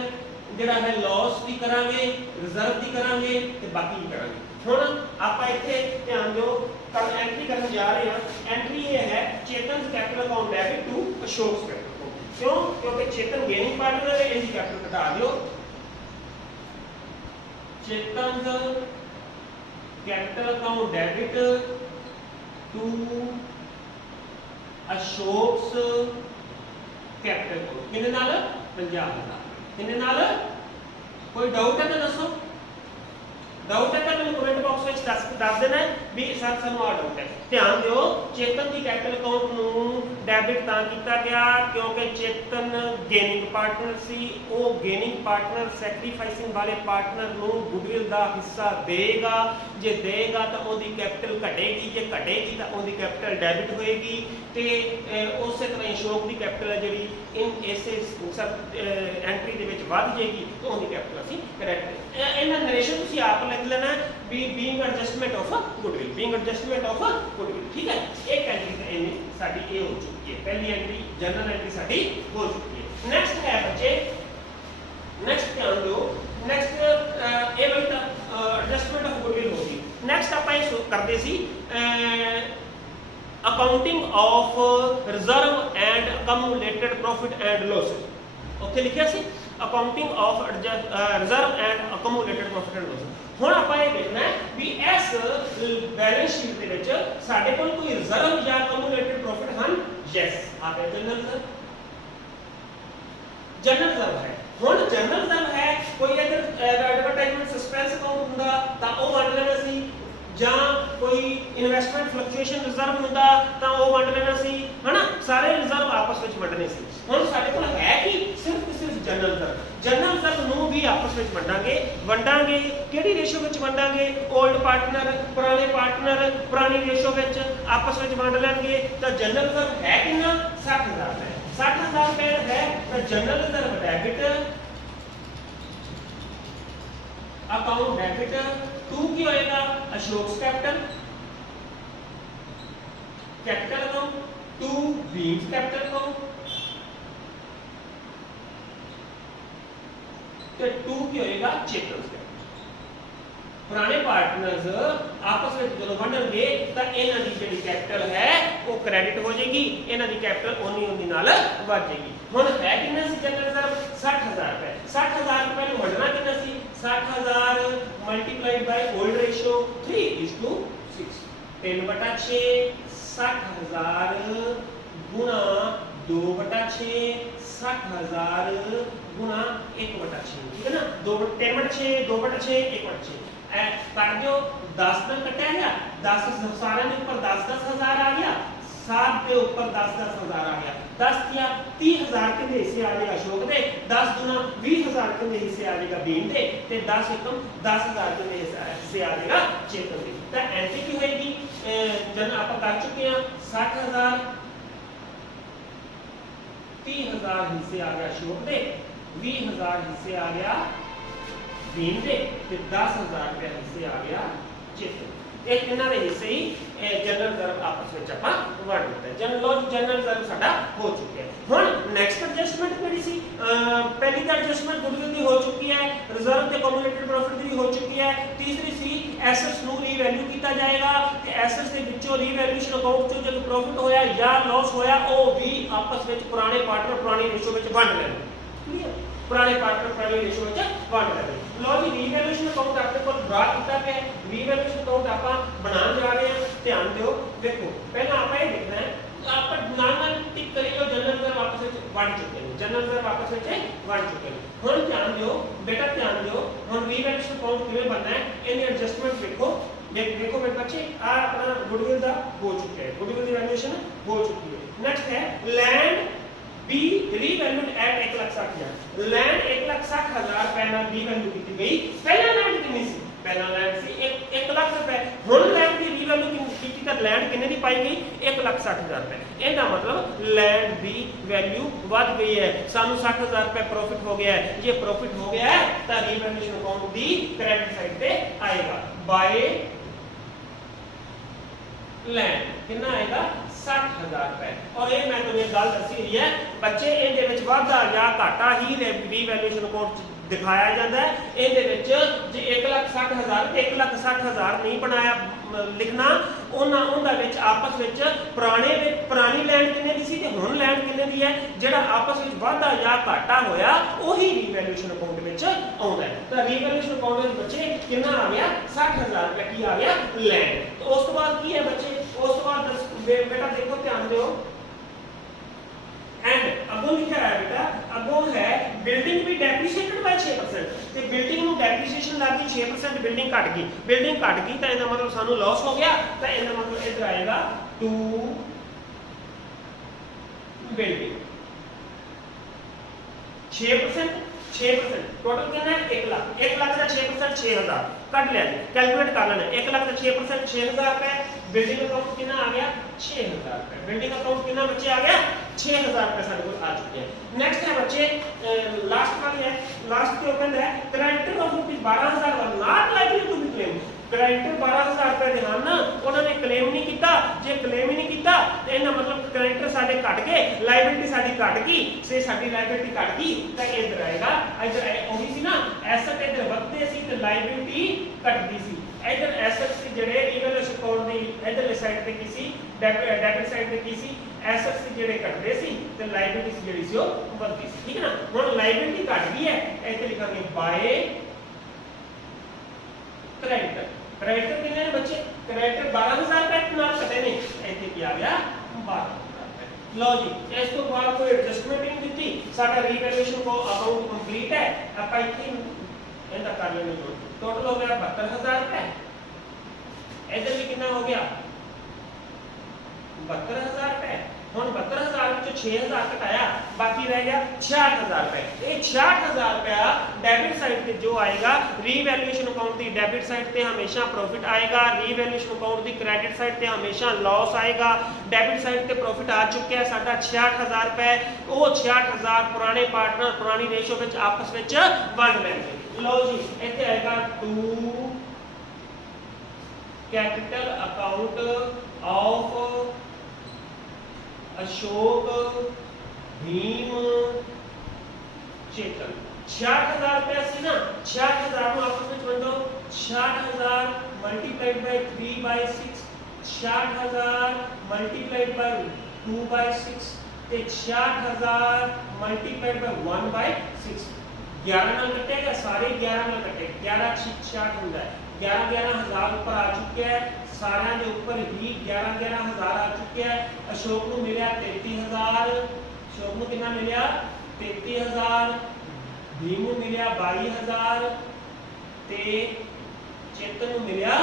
ਜਿਹੜਾ ਹੈ ਲਾਸ ਦੀ ਕਰਾਂਗੇ, ਰਿਜ਼ਰਵ ਦੀ ਕਰਾਂਗੇ ਤੇ ਬਾਕੀ ਵੀ ਕਰਾਂਗੇ। ਹੁਣ ਆਪਾਂ ਇੱਥੇ ਧਿਆਨ ਦਿਓ ਕੱਲ ਐਂਟਰੀ ਕਰਨ ਜਾ ਰਹੇ ਹਾਂ। ਐਂਟਰੀ ਇਹ ਹੈ Chetan capital account debit to Ashok capital. क्यों? क्योंकि चेतन गेनिंग पार्टनर है, इसकी कैपिटल घटा दियो। Chetan capital account debit to Ashok capital account कितने नाल? 50,000। कितने नाल? कोई डाउट है तो दसो। डाउट है तो मैंने कमेंट बॉक्स में दस देना है भी सर सानू आ डाउट है। ध्यान दियो चेतन की कैपिटल अकाउंट नू डेबिट तां कीता गया क्योंकि चेतन गेनिंग पार्टनर सी। वो गेनिंग पार्टनर सैक्रीफाइसिंग वाले पार्टनर नू गुडविल दा हिस्सा देगा। जे देगा तो ओदी कैपिटल घटेगी, जे घटेगी तो ओदी कैपिटल डेबिट होएगी ते उस तरह अशोक की कैपिटल है जिहड़ी इन इसे सब एंट्री दे विच वध जाएगी तो ओदी कैपिटल असीं करेक्ट इन्हां नरेशन तुसीं आप लिख लेना भी being adjustment of goodwill, being adjustment of goodwill. ठीक है, एक एंट्री तो इन्नी साडी ये हो चुकी है, पहली एंट्री जनरल एंट्री साडी हो चुकी है। नेक्स्ट है बच्चे, नेक्स्ट ध्यान दो, नेक्स्ट ये वाली एडजस्टमेंट ऑफ गुडविल होगी। नेक्स्ट आपां ये करदे सी accounting of reserve and accumulated profit and losses. उत्थे लिखिया सी accounting of reserve and accumulated profit and losses. ਹੁਣ ਆਪਾਂ ਇਹ ਦੇਖਣਾ ਹੈ ਵੀ ਇਸ ਬੈਲੈਂਸ ਸ਼ੀਟ ਦੇ ਵਿੱਚ ਸਾਡੇ ਕੋਲ ਕੋਈ ਰਿਜ਼ਰਵ ਜਾਂ ਅਕਮੂਲੇਟਡ ਪ੍ਰੋਫਿਟ ਹਨ? ਯੈਸ, ਆਪੇ ਜਨਰਲ ਰਿਜ਼ਰਵ, ਜਨਰਲ ਰਿਜ਼ਰਵ ਹੈ। ਹੁਣ ਜਨਰਲ ਰਿਜ਼ਰਵ ਹੈ, ਕੋਈ ਅਗਰ ਐਡਵਰਟਾਈਜ਼ਮੈਂਟ ਸਸਪੈਂਸ ਅਕਾਊਂਟ ਹੁੰਦਾ ਤਾਂ ਉਹ ਵੰਡ ਲੈਣਾ ਸੀ, ਜਾਂ ਕੋਈ ਇਨਵੈਸਟਮੈਂਟ ਫਲਕਚੁਏਸ਼ਨ ਰਿਜ਼ਰਵ ਹੁੰਦਾ ਤਾਂ ਉਹ ਵੰਡ ਲੈਣਾ ਸੀ, ਹਨਾ। ਸਾਰੇ ਰਿਜ਼ਰਵ ਆਪਸ ਵਿੱਚ ਵੰਡਣੇ ਸੀ। ਹੁਣ ਸਾਡੇ ਕੋਲ ਹੈ ਕਿ ਸਿਰਫ ਜਨਰਲ ਰਿਜ਼ਰਵ। ਜਨਰਲ ਰਿਜ਼ਰਵ ਨੂੰ ਵੀ ਆਪਸ ਵਿੱਚ ਵੰਡਾਂਗੇ ਕਿਹੜੀ ਰੇਸ਼ੋ ਵਿੱਚ ਵੰਡਾਂਗੇ? 올ਡ ਪਾਰਟਨਰ ਪੁਰਾਣੇ ਪਾਰਟਨਰ ਪੁਰਾਣੀ ਰੇਸ਼ੋ ਵਿੱਚ ਆਪਸ ਵਿੱਚ ਵੰਡ ਲੈਣਗੇ। ਤਾਂ ਜਨਰਲ ਰਿਜ਼ਰਵ ਹੈ ਕਿੰਨਾ? 60,000 ਹੈ। 60,000 ਰੁਪਏ ਹੈ ਤਾਂ general reserve debit account debit to की होएगा Ashok capital, capital account to Bhim's capital account तो टू की होएगा चेतन कैपिटल। पुराने पार्टनर्स आपस में जो वंडणगे तो इन्हां दी जिहड़ी कैपिटल है वो क्रेडिट हो जाएगी, इन्हां दी कैपिटल ओनी नाल वध जाएगी। हुण है कितना सी जनरल रिजर्व? 60,000 रुपए। 60,000 रुपए नूं वंडना कितना सी? 60,000 मल्टीप्लाइड बाय ओल्ड रेशियो 3:6 3/6 60,000 गुणा 2/6 60,000 गुणा 1/6। ठीक है ना, 3/6 2/6 1/6 काट दो। 10 का कटा गया, 10 सारे के ऊपर 10,000 आ गया, 7 के ऊपर 10,000 आ गया। 10 दिया 30,000 कितने हिस्से आ जाएगा अशोक दे, 10 दूना 20,000 कितने हिस्से आ जाएगा भीम दे, ते 10 एकम 10,000 कितने हिस्से आ जाएगा चेतन दे। तो एंट्री की होएगी जन आप कर चुके हैं 60,000 30,000 हिस्से आ गया अशोक दे, 20,000 हिस्से आ गया भीम दे, ते 10,000 रुपया हिस्से आ गया चेतन। एक इन्हां दे हिस्से ही जनरल रिजर्व आपस में ਆਪਾਂ ਵੰਡ ਦਿੱਤਾ ਹੈ। जनरल रिजर्व ਸਾਡਾ हो चुका है। ਹੁਣ ਨੈਕਸਟ ਐਡਜਸਟਮੈਂਟ ਕਿਹੜੀ ਸੀ? ਪਹਿਲੀ ਤਾਂ ਐਡਜਸਟਮੈਂਟ ਗੁੱਡਵਿਲ ਦੀ ਹੋ ਚੁੱਕੀ ਹੈ, ਰਿਜ਼ਰਵ ਤੇ ਕਮਿਊਲੇਟਿਡ ਪ੍ਰੋਫਿਟ ਦੀ ਹੋ ਚੁੱਕੀ ਹੈ। ਤੀਸਰੀ ਸੀ ਐਸੈਟਸ ਨੂੰ ਰੀਵੈਲਿਊ ਕੀਤਾ ਜਾਏਗਾ ਤੇ ਐਸੈਟਸ ਦੇ ਵਿੱਚੋਂ ਰੀਵੈਲਿਊਏਸ਼ਨ ਅਕਾਊਂਟ ਚੋਂ ਜਦੋਂ ਪ੍ਰੋਫਿਟ ਹੋਇਆ ਜਾਂ ਲਾਸ ਹੋਇਆ ਉਹ ਵੀ ਆਪਸ ਵਿੱਚ ਪੁਰਾਣੇ ਪਾਰਟਨਰ ਪੁਰਾਣੀ ਰੇਸ਼ੋ ਵਿੱਚ ਵੰਡ ਲੈਣ। ਕਲੀਅਰ? ਪੁਰਾਣੇ ਪਾਰਟਨਰ ਪੁਰਾਣੀ ਰੇਸ਼ੋ ਵਿੱਚ ਵੰਡ ਲੈਣ। ਲੋ ਜੀ ਰੀਵੈਲਿਊਏਸ਼ਨ ਅਕਾਊਂਟ ਆਪਣੇ ਕੋਲ ਡਰਾ ਕੀਤਾ ਪਿਆ ਹੈ। ਰੀਵੈਲਿਊਏਸ਼ਨ ਅਕਾਊਂਟ ਆਪਾਂ ਬਣਾਉਣ ਜਾ ਰਹੇ ਹਾਂ। ਧਿਆਨ ਦਿਓ, ਦੇਖੋ ਪਹਿਲਾਂ ਆਪਾਂ ਇਹ ਦੇਖਣਾ ਹੈ ਆਪਾਂ ਨਾਲ ਟਿਕ ਕਰੀ ਲਓ ਜਨਰਲ ਰਿਜ਼ਰਵ ਆਪਸ ਵਿੱਚ ਵੰਡ ਚੁੱਕੇ ਨੇ, ਜਨਰਲ ਰਿਜ਼ਰਵ ਆਪਸ ਵਿੱਚ ਵੰਡ ਚੁੱਕੇ ਨੇ। ਹੁਣ ਧਿਆਨ ਦਿਓ ਬੇਟਾ, ਧਿਆਨ ਦਿਓ ਹੁਣ ਰੀਵੈਲਿਊਏਸ਼ਨ ਅਕਾਊਂਟ ਕਿਵੇਂ ਬਣਨਾ ਹੈ ਇਹਦੀ ਐਡਜਸਟਮੈਂਟ ਵੇਖੋ। देखो मेरे बच्चे आ अपना गुडविल दा हो चुका है, गुडविल की वैल्यूएशन हो चुकी है। नेक्स्ट है land be revalued at 1,60,000। Land 1,60,000 रुपए ਨਾਲ रीवैल्यू की गई। पहला लैंड कितनी सी? पहला लैंड सी 1 लाख रुपए। हुन लैंड की रीवैल्यू की ਤਾਂ लैंड कितने ਦੀ पाई गई? 1,60,000 रुपए। ਇਹਦਾ मतलब लैंड ਦੀ वैल्यू बढ़ गई है, ਸਾਨੂੰ 60,000 रुपए प्रॉफिट हो गया है। ये प्रॉफिट हो गया है तो रीवैल्यूएशन अकाउंट दी क्रेडिट साइड पे आएगा। बाय लैंड कितना आएगा? 60,000 रुपए। और ये मैं तुम्हें गल दसी हुई है बच्चे, ਇਹਦੇ ਵਿੱਚ ਵਾਧਾ ਜਾਂ ਘਾਟਾ ਹੀ ਰੀਵੈल्यूएशन ਅਕਾਊਂਟ ਦਿਖਾਇਆ ਜਾਂਦਾ ਹੈ। ਇਹਦੇ ਵਿੱਚ ਜੇ 1,60,000 1,60,000 ਨਹੀਂ ਬਣਾਇਆ ਲਿਖਣਾ ਉਹਨਾਂ ਵਿੱਚ ਆਪਸ ਵਿੱਚ ਪੁਰਾਣੀ ਲੈਂਡ ਕਿੰਨੇ ਦੀ ਸੀ ਤੇ ਹੁਣ ਲੈਂਡ ਕਿੰਨੇ ਦੀ ਹੈ, ਜਿਹੜਾ ਆਪਸ ਵਿੱਚ ਵਾਧਾ ਜਾਂ ਘਾਟਾ ਹੋਇਆ ਉਹੀ ਰੀਵੈल्यूएशन ਅਕਾਊਂਟ ਵਿੱਚ ਆਉਂਦਾ ਹੈ। ਤਾਂ ਰੀਵੈल्यूएशन ਅਕਾਊਂਟ ਵਿੱਚ ਬੱਚੇ ਕਿੰਨਾ ਆ ਗਿਆ? 60,000 ਰੁਪਏ ਕੀ ਆ ਗਿਆ? ਲੈਂਡ। तो ਉਸ ਤੋਂ ਬਾਅਦ ਕੀ ਹੈ ਬੱਚੇ? ਉਸ ਤੋਂ ਬਾਅਦ बेटा देखो ध्यान दो एंड अगो लिखा है बेटा, अगो है बिल्डिंग भी डेप्रिसिएटेड बाय 6%। ਤੇ ਬਿਲਡਿੰਗ ਨੂੰ ਡੈਪਰੀਸੀਏਸ਼ਨ ਲੱਗ ਗਈ 6%, ਬਿਲਡਿੰਗ ਘਟ ਗਈ। ਬਿਲਡਿੰਗ ਘਟ ਗਈ ਤਾਂ ਇਹਦਾ ਮਤਲਬ ਸਾਨੂੰ ਲਾਸ ਹੋ ਗਿਆ। ਤਾਂ ਇਹਦਾ ਮਤਲਬ ਇੱਧਰ ਆਏਗਾ ਟੂ ਬਿਲਡਿੰਗ 6% टोटल कितना है? 1 लाख। 1 लाख का 6% 6,000 कट लिया जी, कैलकुलेट कर लेना। 1 लाख का 6% 6,000 रुपए। बिल्डिंग अकाउंट कितना आ गया? 6,000 रुपए। बिल्डिंग अकाउंट कितना बच्चे आ गया? 6,000 रुपए सारे को आ चुके हैं। नेक्स्ट है बच्चे लास्ट वाली है, लास्ट के ऊपर है creditor of rupees 12,000 were not likely to be claim. Creditor 12,000 रुपए ਦੇ ਹਨ ਉਹਨਾਂ ਨੇ ਕਲੇਮ ਨਹੀਂ ਕੀਤਾ। ਜੇ ਕਲੇਮ ਹੀ ਨਹੀਂ ਕੀਤਾ ਤੇ ਇਹਦਾ ਮਤਲਬ ਕ੍ਰੈਡਿਟਰ ਸਾਡੇ ਘਟ ਗਏ, ਲਾਇਬਿਲਿਟੀ ਸਾਡੀ ਘਟ ਗਈ। ਸੇ ਸਾਡੀ ਲਾਇਬਿਲਿਟੀ ਘਟ ਗਈ ਤਾਂ ਇਧਰ ਆਏਗਾ, ਇਧਰ ਉਹੀ ਸੀ ਨਾ ਐਸੈਟ ਇਧਰ ਵਧਦੇ ਸੀ ਤੇ ਲਾਇਬਿਲਿਟੀ ਘਟਦੀ ਸੀ। ਇਧਰ ਐਸੈਟ ਸੀ ਜਿਹੜੇ ਰੀਵੈਲਿਊਏਸ਼ਨ ਅਕਾਊਂਟ ਦੀ ਇਧਰਲੇ ਸਾਈਡ ਤੇ ਕੀ ਸੀ? ਡੈਬਿਟ ਸਾਈਡ ਤੇ ਕੀ ਸੀ? ਐਸੈਟਸ ਜਿਹੜੇ ਘਟਦੇ ਸੀ ਤੇ ਲਾਇਬਿਲਿਟੀ ਜਿਹੜੀ ਸੀ ਉਹ ਵਧਦੀ ਸੀ। ਠੀਕ ਹੈ ਨਾ? ਹੁਣ ਲਾਇਬਿਲਿਟੀ ਘਟ ਗਈ ਹੈ, ਇੱਥੇ ਲਿਖਾਂਗੇ ਬਾਏ क्रेडिटर। क्रेडिटर कितने हैं बच्चे? क्रेडिटर 12,000 रुपए ਨਾਲ ਕਟੇ ਨੇ, ਇੱਥੇ ਕੀ ਆ ਗਿਆ? 12,000 रुपए। लो जी ਇਸ ਤੋਂ ਬਾਅਦ ਕੋਈ ਐਡਜਸਟਮੈਂਟ ਨਹੀਂ ਦਿੱਤੀ, ਸਾਡਾ ਰੀਵੈਲਿਊਏਸ਼ਨ ਕੋ ਅਕਾਊਂਟ ਕੰਪਲੀਟ ਹੈ। ਆਪਾਂ ਇੱਥੇ ਇਹਦਾ ਕਰ ਲੈਣੇ ਜੋ ਟੋਟਲ ਹੋ ਗਿਆ 72,000 रुपए। इधर भी कितना हो गया? 72,000 रुपए। ਹੁਣ 72,000 ਵਿੱਚੋਂ 6,000 ਘਟਾਇਆ, ਬਾਕੀ ਰਹਿ ਗਿਆ 66,000 रुपए। ਇਹ 66,000 रुपया ਡੈਬਿਟ ਸਾਈਡ ਤੇ ਜੋ ਆਏਗਾ ਰੀਵੈਲਿਊਏਸ਼ਨ ਅਕਾਊਂਟ ਦੀ ਡੈਬਿਟ ਸਾਈਡ ਤੇ ਹਮੇਸ਼ਾ ਪ੍ਰੋਫਿਟ ਆਏਗਾ, ਰੀਵੈਲਿਊਏਸ਼ਨ ਅਕਾਊਂਟ ਦੀ ਕ੍ਰੈਡਿਟ ਸਾਈਡ ਤੇ ਹਮੇਸ਼ਾ ਲਾਸ ਆਏਗਾ। ਡੈਬਿਟ ਸਾਈਡ ਤੇ ਪ੍ਰੋਫਿਟ ਆ ਚੁੱਕਿਆ ਸਾਡਾ 66,000 रुपए। ਉਹ 66,000 ਪੁਰਾਣੇ ਪਾਰਟਨਰ ਪੁਰਾਣੀ ਰੇਸ਼ੋ ਵਿੱਚ ਆਪਸ ਵਿੱਚ ਵੰਡ ਲੈਣਗੇ। ਲਓ ਜੀ ਇੱਥੇ ਆਏਗਾ to capital account of Ashok Bhim Chetan. 66,000 रुपया सी ना, 66,000 ਨੂੰ ਆਪਸ ਵਿੱਚ ਵੰਡੋ। 66,000 ਮਲਟੀਪਲਾਈਡ ਬਾਈ 3/6, 66,000 ਮਲਟੀਪਲਾਈਡ ਬਾਈ 2/6 ਤੇ 66,000 ਮਲਟੀਪਲਾਈਡ ਬਾਈ 1/6। 11 ਨਾਲ ਕੱਟੇਗਾ, ਸਾਰੇ 11 ਨਾਲ ਕੱਟੇ, 11 66 ਹੁੰਦਾ है। 11,000 ऊपर आ चुके हैं, सारे के ऊपर ही 11,000 आ चुके हैं। अशोक को मिले 33,000, अशोक को कितना मिले 33,000, भीम को मिले 22,000 ते चेतन को मिले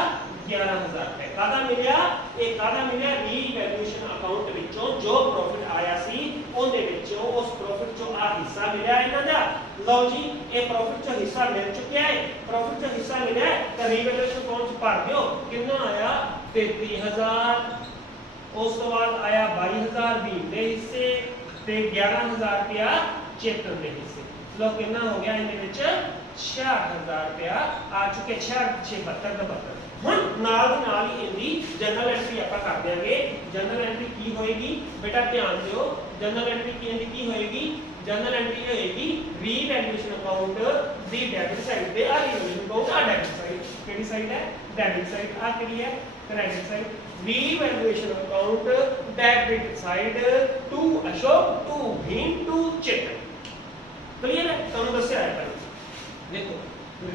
11000 रुपए कादा मिलिया, ये कादा मिलिया रीवैल्यूएशन अकाउंट विचों जो प्रॉफिट आया सी ओंदे विचों उस प्रॉफिट चों आ हिस्सा मिलिया इन्हां दा। लो जी ये प्रॉफिट चों हिस्सा मिल चुका है, प्रॉफिट चों हिस्सा मिलिया तो रीवैल्यूएशन अकाउंट च भर दियो। कितना आया 33000, उस तो बाद आया 22000 भीम दे हिस्से ते 11000 रुपया चेतन दे हिस्से। लो कितना हो गया इहदे विच 66000 रुपया आ चुके। 672 ਹੁਣ ਨਾਲ ਦੀ ਨਾਲ ਹੀ ਇਹਦੀ ਜਨਰਲ ਐਂਟਰੀ ਆਪਾਂ ਕਰ ਦਿਆਂਗੇ। ਜਨਰਲ ਐਂਟਰੀ ਕੀ ਹੋਏਗੀ ਬੇਟਾ ਧਿਆਨ ਦਿਓ, ਜਨਰਲ ਐਂਟਰੀ ਕੀ ਹੋਏਗੀ, ਜਨਰਲ ਐਂਟਰੀ ਹੋਏਗੀ ਰੀਵੈल्यूएशन ਅਕਾਊਂਟ ਦੀ ਡੈਬਿਟ ਸਾਈਡ ਤੇ ਆ ਰੀਵੈल्यूएशन ਅਕਾਊਂਟ ਆ ਡੈਬਿਟ ਸਾਈਡ, ਕਿਹੜੀ ਸਾਈਡ ਹੈ ਡੈਬਿਟ ਸਾਈਡ, ਆ ਕਿਹੜੀ ਹੈ credit side. Revaluation account debit side to Ashok to Bhim to Chetan. Clear है, तुहानू दस्सिया है पहले देखो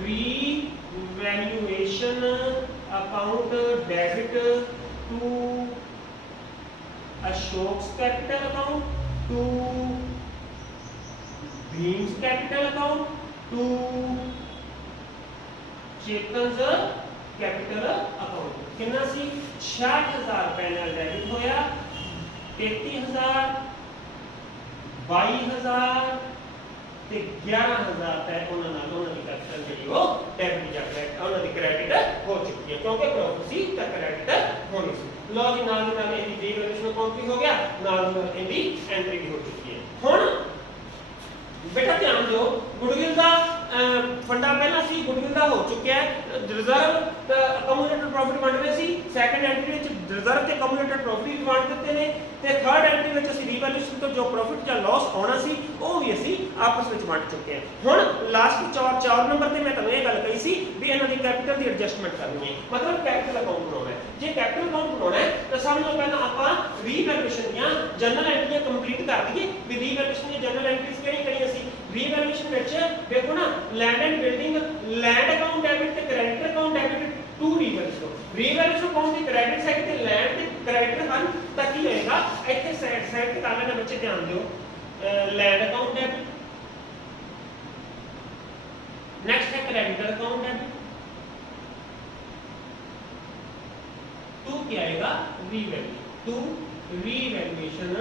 revaluation account debit to Ashok capital account to Bhim's capital account to Chetan capital account कितना सी 66000 रुपए नाल डेबिट होया, 33000 22000 ते 11000 रुपए उन्हां नाल उन्हां दी कैपिटल जेहड़ी वो डेबिट या क्रेडिट उन्हां दी क्रेडिट हो चुकी है क्योंकि प्रॉफिट सी ते क्रेडिट होनी सी। लो जी नाल दी नाल इहदी रीवैल्यूएशन अकाउंट भी हो गया, नाल दी नाल इहदी एंट्री भी हो चुकी है। हुण बेटा ध्यान दो गुडविल का फंडा पहला सी गुडविल का हो चुका है, रिजर्व ते अकमुलेटेड प्रॉफिट बन रहे सी, सेकंड एंट्री विच रिजर्व ते अकमुलेटेड प्रॉफिट भी बन दिते ने ते थर्ड एंट्री विच असि रीवैल्यूएशन तो जो प्रॉफिट या लॉस होना सी वो भी असि आपस विच बंट चुके हैं। हुण लास्ट 4 नंबर ते मैं तुहानू ये गल कही सी भी इन्हां दी कैपिटल दी एडजस्टमेंट करनी है, मतलब कैपिटल अकाउंट बनाउणा है। जे कैपिटल अकाउंट बनाउणा है तो सब तो पहला आपां रीवैल्यूएशन दियां जनरल एंट्रीयां कंप्लीट कर दईए भी रीवैल्यूएशन दी जनरल एंट्रीज किहड़ी सी। रीवैल्यूएशन विच देखो ना land and building land account debit ते credit account debit to revaluation account दी क्रेडिट साइड ते लैंड ते क्रेडिट हन तां की होएगा इत्थे साइड ते कर लेना बच्चे ध्यान दिओ लैंड अकाउंट डेबिट, नेक्स्ट है क्रेडिट अकाउंट डेबिट, टू क्या आएगा रीवैल्यूएशन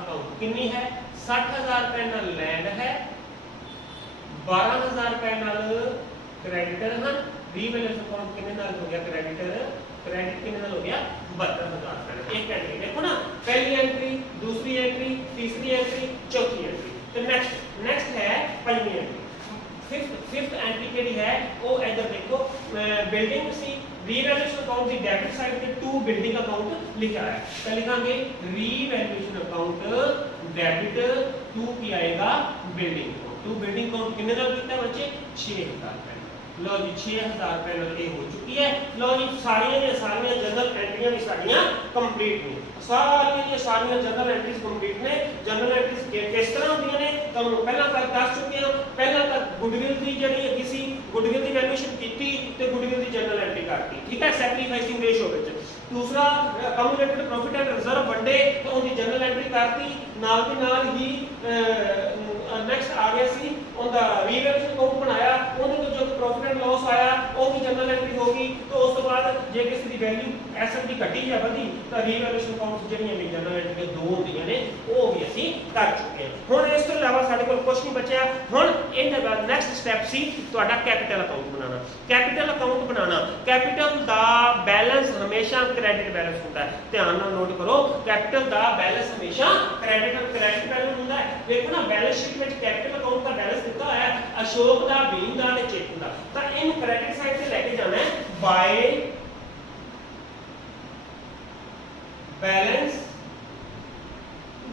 अकाउंट कितनी है 60000 रुपए नाल लैंड है, 12000 रुपए नाल क्रेडिटर है। रीवैल्यूएशन अकाउंट कितने नाल हो गया क्रेडिटर, क्रेडिट कितने नाल हो गया 72000 रुपए। एक एंट्री देखो ना पहली एंट्री, दूसरी एंट्री, तीसरी एंट्री, चौथी एंट्री। तो नेक्स्ट है पंजवीं एंट्री, फिफ्थ एंट्री केड़ी है वो इधर देखो बिल्डिंग सी रीवैल्यूएशन अकाउंट दी डेबिट साइड पे टू बिल्डिंग अकाउंट लिखा है तो लिखांगे रीवैल्यूएशन अकाउंट डेबिट टू की आएगा building account. To building account कितने नाल कीता है बच्चे 6000 रुपए। लो जी 6000 रुपए नाल ये हो चुकी है। लो जी सारियां जनरल एंट्रियां भी साडियां कंप्लीट ने, सारियां जनरल एंट्रीज कंप्लीट ने। जनरल एंट्रीज किस तरह होंदियां ने तुहानू पहला तक दस चुके हां। पहला तक गुडविल दी जेहड़ी हैगी सी गुडविल दी वैल्यूएशन कीती ते गुडविल दी जनरल एंट्री करती, ठीक है सैक्रीफाइसिंग रेशियो विच। दूसरा अकमुलेटेड प्रॉफिट एंड रिजर्व वंडे तो उनकी जनरल एंट्री करती, नाल दी नाल ही नेक्स्ट आ गया सी उनका रीवैल्यूएशन अकाउंट बनाया, उनके तो जो प्रॉफिट एंड लॉस आया वो भी जनरल एंट्री होगी। तो उस तो बाद जे किसी दी वैल्यू एसेट दी घटी या वधी तो रीवैल्यूएशन अकाउंट ਜਿਹੜੀਆਂ ਵੀ जनरल एंट्री दो ਹੁੰਦੀਆਂ ਨੇ ਉਹ ਵੀ ਅਸੀਂ ਕਰ ਚੁੱਕੇ ਹਾਂ। ਹੁਣ ਇਸ ਤੋਂ ਇਲਾਵਾ ਸਾਡੇ ਕੋਲ ਕੁਝ ਨਹੀਂ ਬਚਿਆ। ਹੁਣ ਇਹਦੇ ਬਾਅਦ ਨੈਕਸਟ ਸਟੈਪ ਸੀ ਤੁਹਾਡਾ ਕੈਪੀਟਲ ਅਕਾਊਂਟ ਬਣਾਉਣਾ। ਕੈਪੀਟਲ ਅਕਾਊਂਟ ਬਣਾਉਣਾ, ਕੈਪੀਟਲ ਦਾ ਬੈਲੈਂਸ ਹਮੇਸ਼ਾ ਕ੍ਰੈਡਿਟ ਬੈਲੈਂਸ ਹੁੰਦਾ ਹੈ। ਧਿਆਨ ਨਾਲ ਨੋਟ ਕਰੋ ਕੈਪੀਟਲ ਦਾ ਬੈਲੈਂਸ ਹਮੇਸ਼ਾ ਕ੍ਰੈਡਿਟ ਬੈਲੈਂਸ ਹੁੰਦਾ ਹੈ। ਦੇਖੋ ਨਾ ਬੈਲੈਂਸ ਸ਼ੀਟ ਵਿੱਚ ਕੈਪੀਟਲ ਅਕਾਊਂਟ ਦਾ ਬੈਲੈਂਸ ਦਿੱਤਾ ਹੋਇਆ ਹੈ ਅਸ਼ੋਕ ਦਾ, ਭੀਮ ਦਾ ਤੇ ਚੇਤਨ ਦਾ। ਤਾਂ ਇਹਨੂੰ ਕ੍ਰੈਡਿਟ ਸਾਈਡ ਤੇ ਲੈ ਕੇ ਜਾਣਾ ਹੈ by balance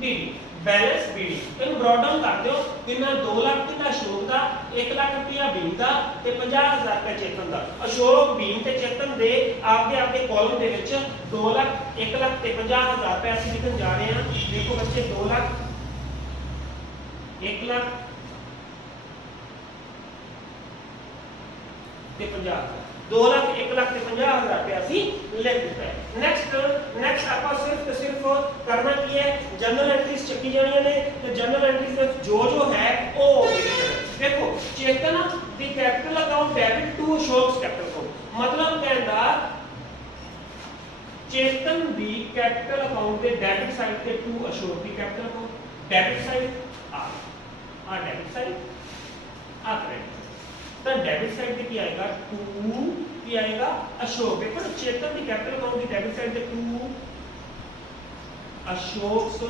BD, balance BD ਇਹਨੂੰ ਬ੍ਰੌਟ ਡਾਊਨ ਕਰ ਦਿਓ ਕਿੰਨਾ 2 ਲੱਖ ਕਿੰਨਾ ਅਸ਼ੋਕ ਦਾ, 1 ਲੱਖ ਰੁਪਇਆ ਭੀਮ ਦਾ ਤੇ 50000 ਰੁਪਏ ਚੇਤਨ ਦਾ। ਅਸ਼ੋਕ, ਭੀਮ ਤੇ ਚੇਤਨ ਦੇ ਆਪਦੇ ਕਾਲਮ ਦੇ ਵਿੱਚ 2 ਲੱਖ, 1 ਲੱਖ ਤੇ 50000 ਰੁਪਏ ਅਸੀਂ ਲਿਖਣ ਜਾ ਰਹੇ ਹਾਂ। ਦੇਖੋ ਬੱਚੇ 2 ਲੱਖ, 1 ਲੱਖ ਤੇ 50000, 2 ਲੱਖ, 1 ਲੱਖ ਤੇ 50000 रुपया ਅਸੀਂ ਲਿਖ ਦਿੱਤਾ ਹੈ। ਨੈਕਸਟ ਆਪਾਂ ਸਿਰਫ ਕਰਨਾ ਕੀ ਹੈ ਜਨਰਲ ਐਂਟਰੀਜ਼ ਚੱਕੀ ਜਾਣੀਆਂ ਨੇ ਤੇ ਜਨਰਲ ਐਂਟਰੀਜ਼ ਵਿੱਚ ਜੋ ਹੈ ਉਹ ਦੇਖੋ ਚੇਤਨ ਦੀ capital account debit to Ashok's capital account. मतलब कहना चेतन दी कैपिटल अकाउंट के डेबिट साइड ते टू अशोक की कैपिटल अकाउंट डेबिट साइड आ डेबिट साइड आ क्रेडिट तो डेबिट साइड पे की आएगा टू की आएगा अशोक देखो चेतन दी कैपिटल अकाउंट की डेबिट साइड पे टू अशोक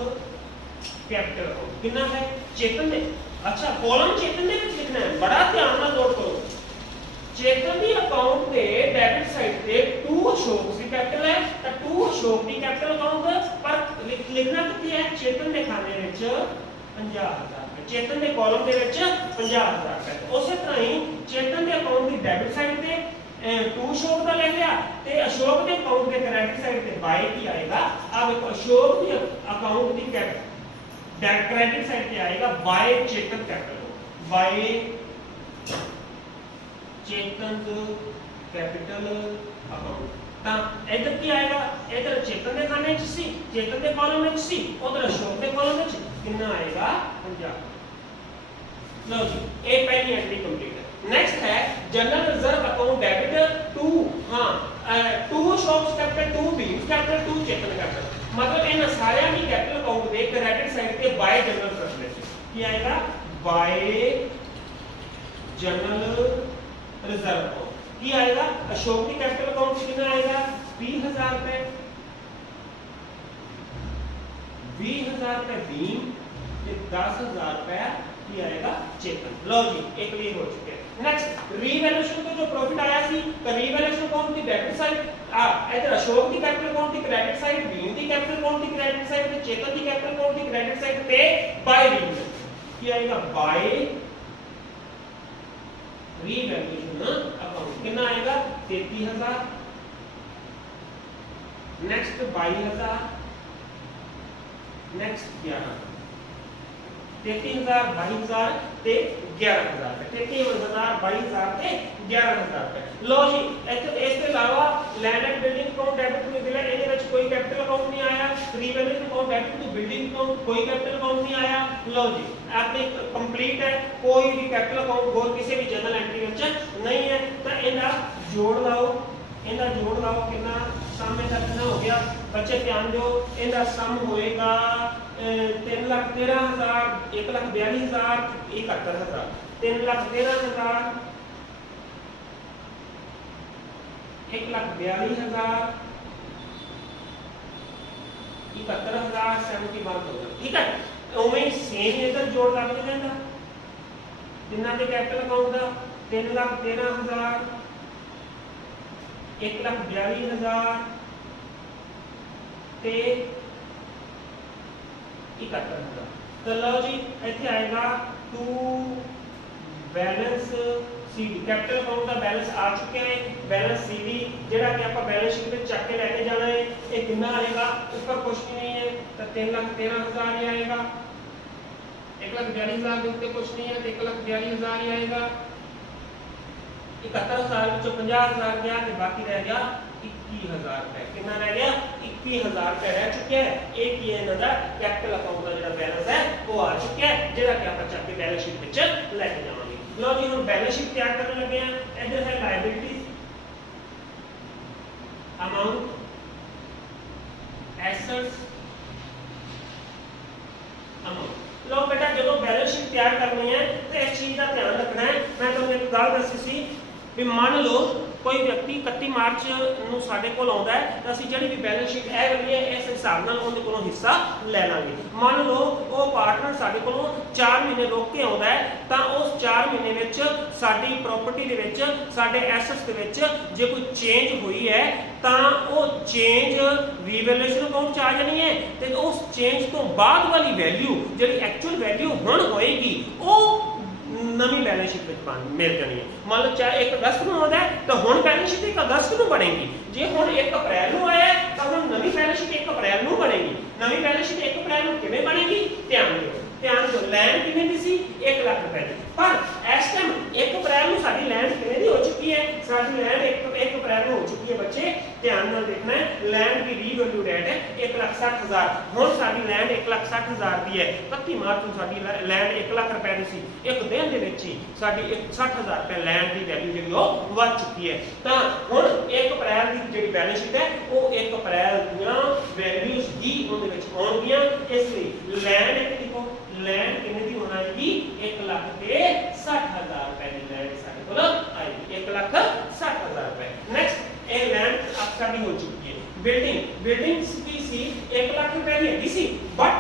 कैपिटल अकाउंट कितना है चेतन दे अच्छा कॉलम चेतन दे विच लिखना है बड़ा ध्यान नाल नोट करो चेतन दी अकाउंट दे डेबिट साइड पे टू अशोक दी कैपिटल है तो टू अशोक दी कैपिटल अकाउंट पर लिखना कितनी है चेतन दे खाने विच 50000 चेतन दे कॉलम दे विच 50000 उसी तरह ही चेतन दे अकाउंट दी डेबिट साइड पे टू अशोक का ले लिया ते अशोक दे अकाउंट दे क्रेडिट साइड पे बाय की आएगा अब देखो अशोक दी अकाउंट दी क्रेडिट साइड पे आएगा by Chetan capital by Chetan capital account ता इधर की आएगा इधर चेतन दे खाने च सी चेतन दे कॉलम में सी उधर अशोक दे कॉलम में कितना आएगा 50 लो जी ये पहली एंट्री कंप्लीट है नेक्स्ट है general reserve account debit to हां to Ashok capital to B capital to Chetan capital मतलब इन सारे की कैपिटल अकाउंट दे क्रेडिट साइड पे बाय जनरल सर्कुलर की आएगा बाय जनरल रिजर्व अकाउंट की आएगा अशोक की कैपिटल अकाउंट कितना आएगा 20000 रुपए 20000 रुपए बीम ते 10000 रुपए की आएगा चेतन लो जी एक क्लियर हो चुके हैं नेक्स्ट रीवैल्यूएशन को जो प्रॉफिट आया सी तो रीवैल्यूएशन अकाउंट की डेबिट साइड इधर अशोक की कैपिटल अकाउंट की क्रेडिट साइड बीम की कैपिटल अकाउंट की क्रेडिट साइड पे चेतन की कैपिटल अकाउंट की क्रेडिट साइड पे बाय रीवैल्यूएशन की आएगा बाय रीवैल्यूएशन अकाउंट कितना आएगा 33000 नेक्स्ट 22000 नेक्स्ट 11 33000 22000 ते 11000 33000 22000 ते 11000 लो जी इसके अलावा land and building account debit में दिला ਇਹਦੇ ਵਿੱਚ कोई कैपिटल अकाउंट नहीं आया revaluation account debit to building account कोई कैपिटल अकाउंट नहीं आया लो जी आपने कंप्लीट है कोई भी कैपिटल अकाउंट और किसी भी जनरल एंट्री ਵਿੱਚ नहीं है तो ਇਹਦਾ जोड़ लाओ कितना सम ਇਹਦਾ कितना हो गया बच्चे ध्यान दो ਇਹਦਾ सम होएगा 3,13,000 1,42,000 71,000 3,13,000 1,42,000 71,000 71,000 ठीक है उमें सेम इधर जोड़ लग जाएगा जिन्ना दे कैपिटल अकाउंट दा 3,13,000 1,42,000 ते 71,000 तो लो जी ਇੱਥੇ ਆਏਗਾ to balance CD capital account का बैलेंस आ चुके हैं बैलेंस सीडी जेड़ा कि आपका बैलेंस शीट में चक के लेके जाना है ये कितना आएगा ऊपर कुछ नहीं है तो 3,13,000 ही आएगा 1,42,000 के ऊपर कुछ नहीं है तो 1,42,000 ही आएगा 71,000 ਵਿੱਚੋਂ 50,000 गया तो बाकी रह गया 21,000 रुपए कितना रह गया 21,000 रुपए रह चुके हैं एक ही इनका कैपिटल अकाउंट का जो बैलेंस है वो आ चुका है जेड़ा कि आप चक के बैलेंस शीट ਵਿੱਚ लेके जावांगे लो जी हम बैलेंस शीट तैयार करने लगे हैं इधर है लायबिलिटीज अमाउंट एसेट्स अमाउंट लो बेटा जो बैलेंस शीट तैयार करनी है तो इस चीज का ध्यान रखना है मैं तुहानू एक गल दसी सी भी मान लो कोई व्यक्ति 31 मार्च ਨੂੰ ਸਾਡੇ ਕੋਲ ਆਉਂਦਾ ਹੈ ਤਾਂ ਅਸੀਂ ਜਿਹੜੀ ਵੀ ਬੈਲੈਂਸ ਸ਼ੀਟ ਇਹ ਵਾਲੀ ਹੈ ਇਸ ਹਿਸਾਬ ਨਾਲ ਉਹਦੇ ਕੋਲੋਂ ਹਿੱਸਾ ਲੈ ਲਾਂਗੇ ਮੰਨ ਲਓ ਉਹ ਪਾਰਟਨਰ ਸਾਡੇ ਕੋਲੋਂ 4 ਮਹੀਨੇ ਰੁਕ ਕੇ ਆਉਂਦਾ ਹੈ ਤਾਂ ਉਸ 4 ਮਹੀਨੇ ਵਿੱਚ ਸਾਡੀ ਪ੍ਰਾਪਰਟੀ ਦੇ ਵਿੱਚ ਸਾਡੇ ਐਸੈਟਸ ਦੇ ਵਿੱਚ ਜੇ ਕੋਈ ਚੇਂਜ ਹੋਈ ਹੈ ਤਾਂ ਉਹ ਚੇਂਜ ਰੀਵੈਲੂਏਸ਼ਨ ਅਕਾਊਂਟ ਚ ਆ ਜਾਣੀ ਹੈ ਤੇ ਉਸ ਚੇਂਜ ਤੋਂ ਬਾਅਦ ਵਾਲੀ ਵੈਲਿਊ ਜਿਹੜੀ ਐਕਚੁਅਲ ਵੈਲਿਊ ਹੁਣ ਹੋਏਗੀ ਉਹ नवी बैलेंस शीट में मिल जानी है मान लो चाहे 1 अगस्त में होता है तो हुण बैलेंस शीट 1 अगस्त में बनेगी जे हुण 1 अप्रैल में आया तो हुण नवी बैलेंस शीट 1 अप्रैल में बनेगी नवी बैलेंस शीट 1 अप्रैल में किवें बनेगी ध्यान दो लैंड किवें दी सी 1 लाख रुपए दी पर इस टाइम 1 अप्रैल में साडी लैंड किवें दी हो चुकी है साडी लैंड 1 अप्रैल में हो चुकी है बच्चे ध्यान नाल देखना है लैंड की रीवैल्यू रेट है 1,60,000 हुण साडी लैंड 1,60,000 6,60,000 ਦੀ ਹੈ। 31 ਮਾਰਚ ਨੂੰ ਸਾਡੀ ਲੈਂਡ 1 ਲੱਖ ਰੁਪਏ ਦੀ ਸੀ, ਇੱਕ ਦਿਨ ਦੇ ਵਿੱਚ ਹੀ ਸਾਡੀ 60,000 ਰੁਪਏ ਲੈਂਡ ਦੀ ਵੈਲਿਊ ਜਿਹੜੀ ਉਹ ਵੱਧ ਚੁੱਕੀ ਹੈ। ਤਾਂ ਹੁਣ 1 ਅਪ੍ਰੈਲ ਦੀ ਜਿਹੜੀ ਬੈਲੈਂਸ ਸ਼ੀਟ ਹੈ ਉਹ 1 ਅਪ੍ਰੈਲ ਦੀਆਂ ਵੈਲਿਊਜ਼ ਹੀ ਉਹਦੇ ਵਿੱਚ ਆਉਣਗੀਆਂ। ਇਸ ਲਈ ਲੈਂਡ ਇੱਕ ਦੇਖੋ, ਲੈਂਡ ਕਿੰਨੇ ਦੀ ਹੋਣਾ ਹੈ 1,60,000 ਰੁਪਏ ਦੀ ਲੈਂਡ ਸਾਡੇ ਕੋਲ ਆਏਗੀ, 1,60,000 ਰੁਪਏ। ਨੈਕਸਟ ਇਹ ਲੈਂਡ अब साडी हो चुकी है। बिल्डिंग की सी 1 ਲੱਖ ਰੁਪਏ ਦੀ ਹੈਗੀ ਸੀ, ਬਟ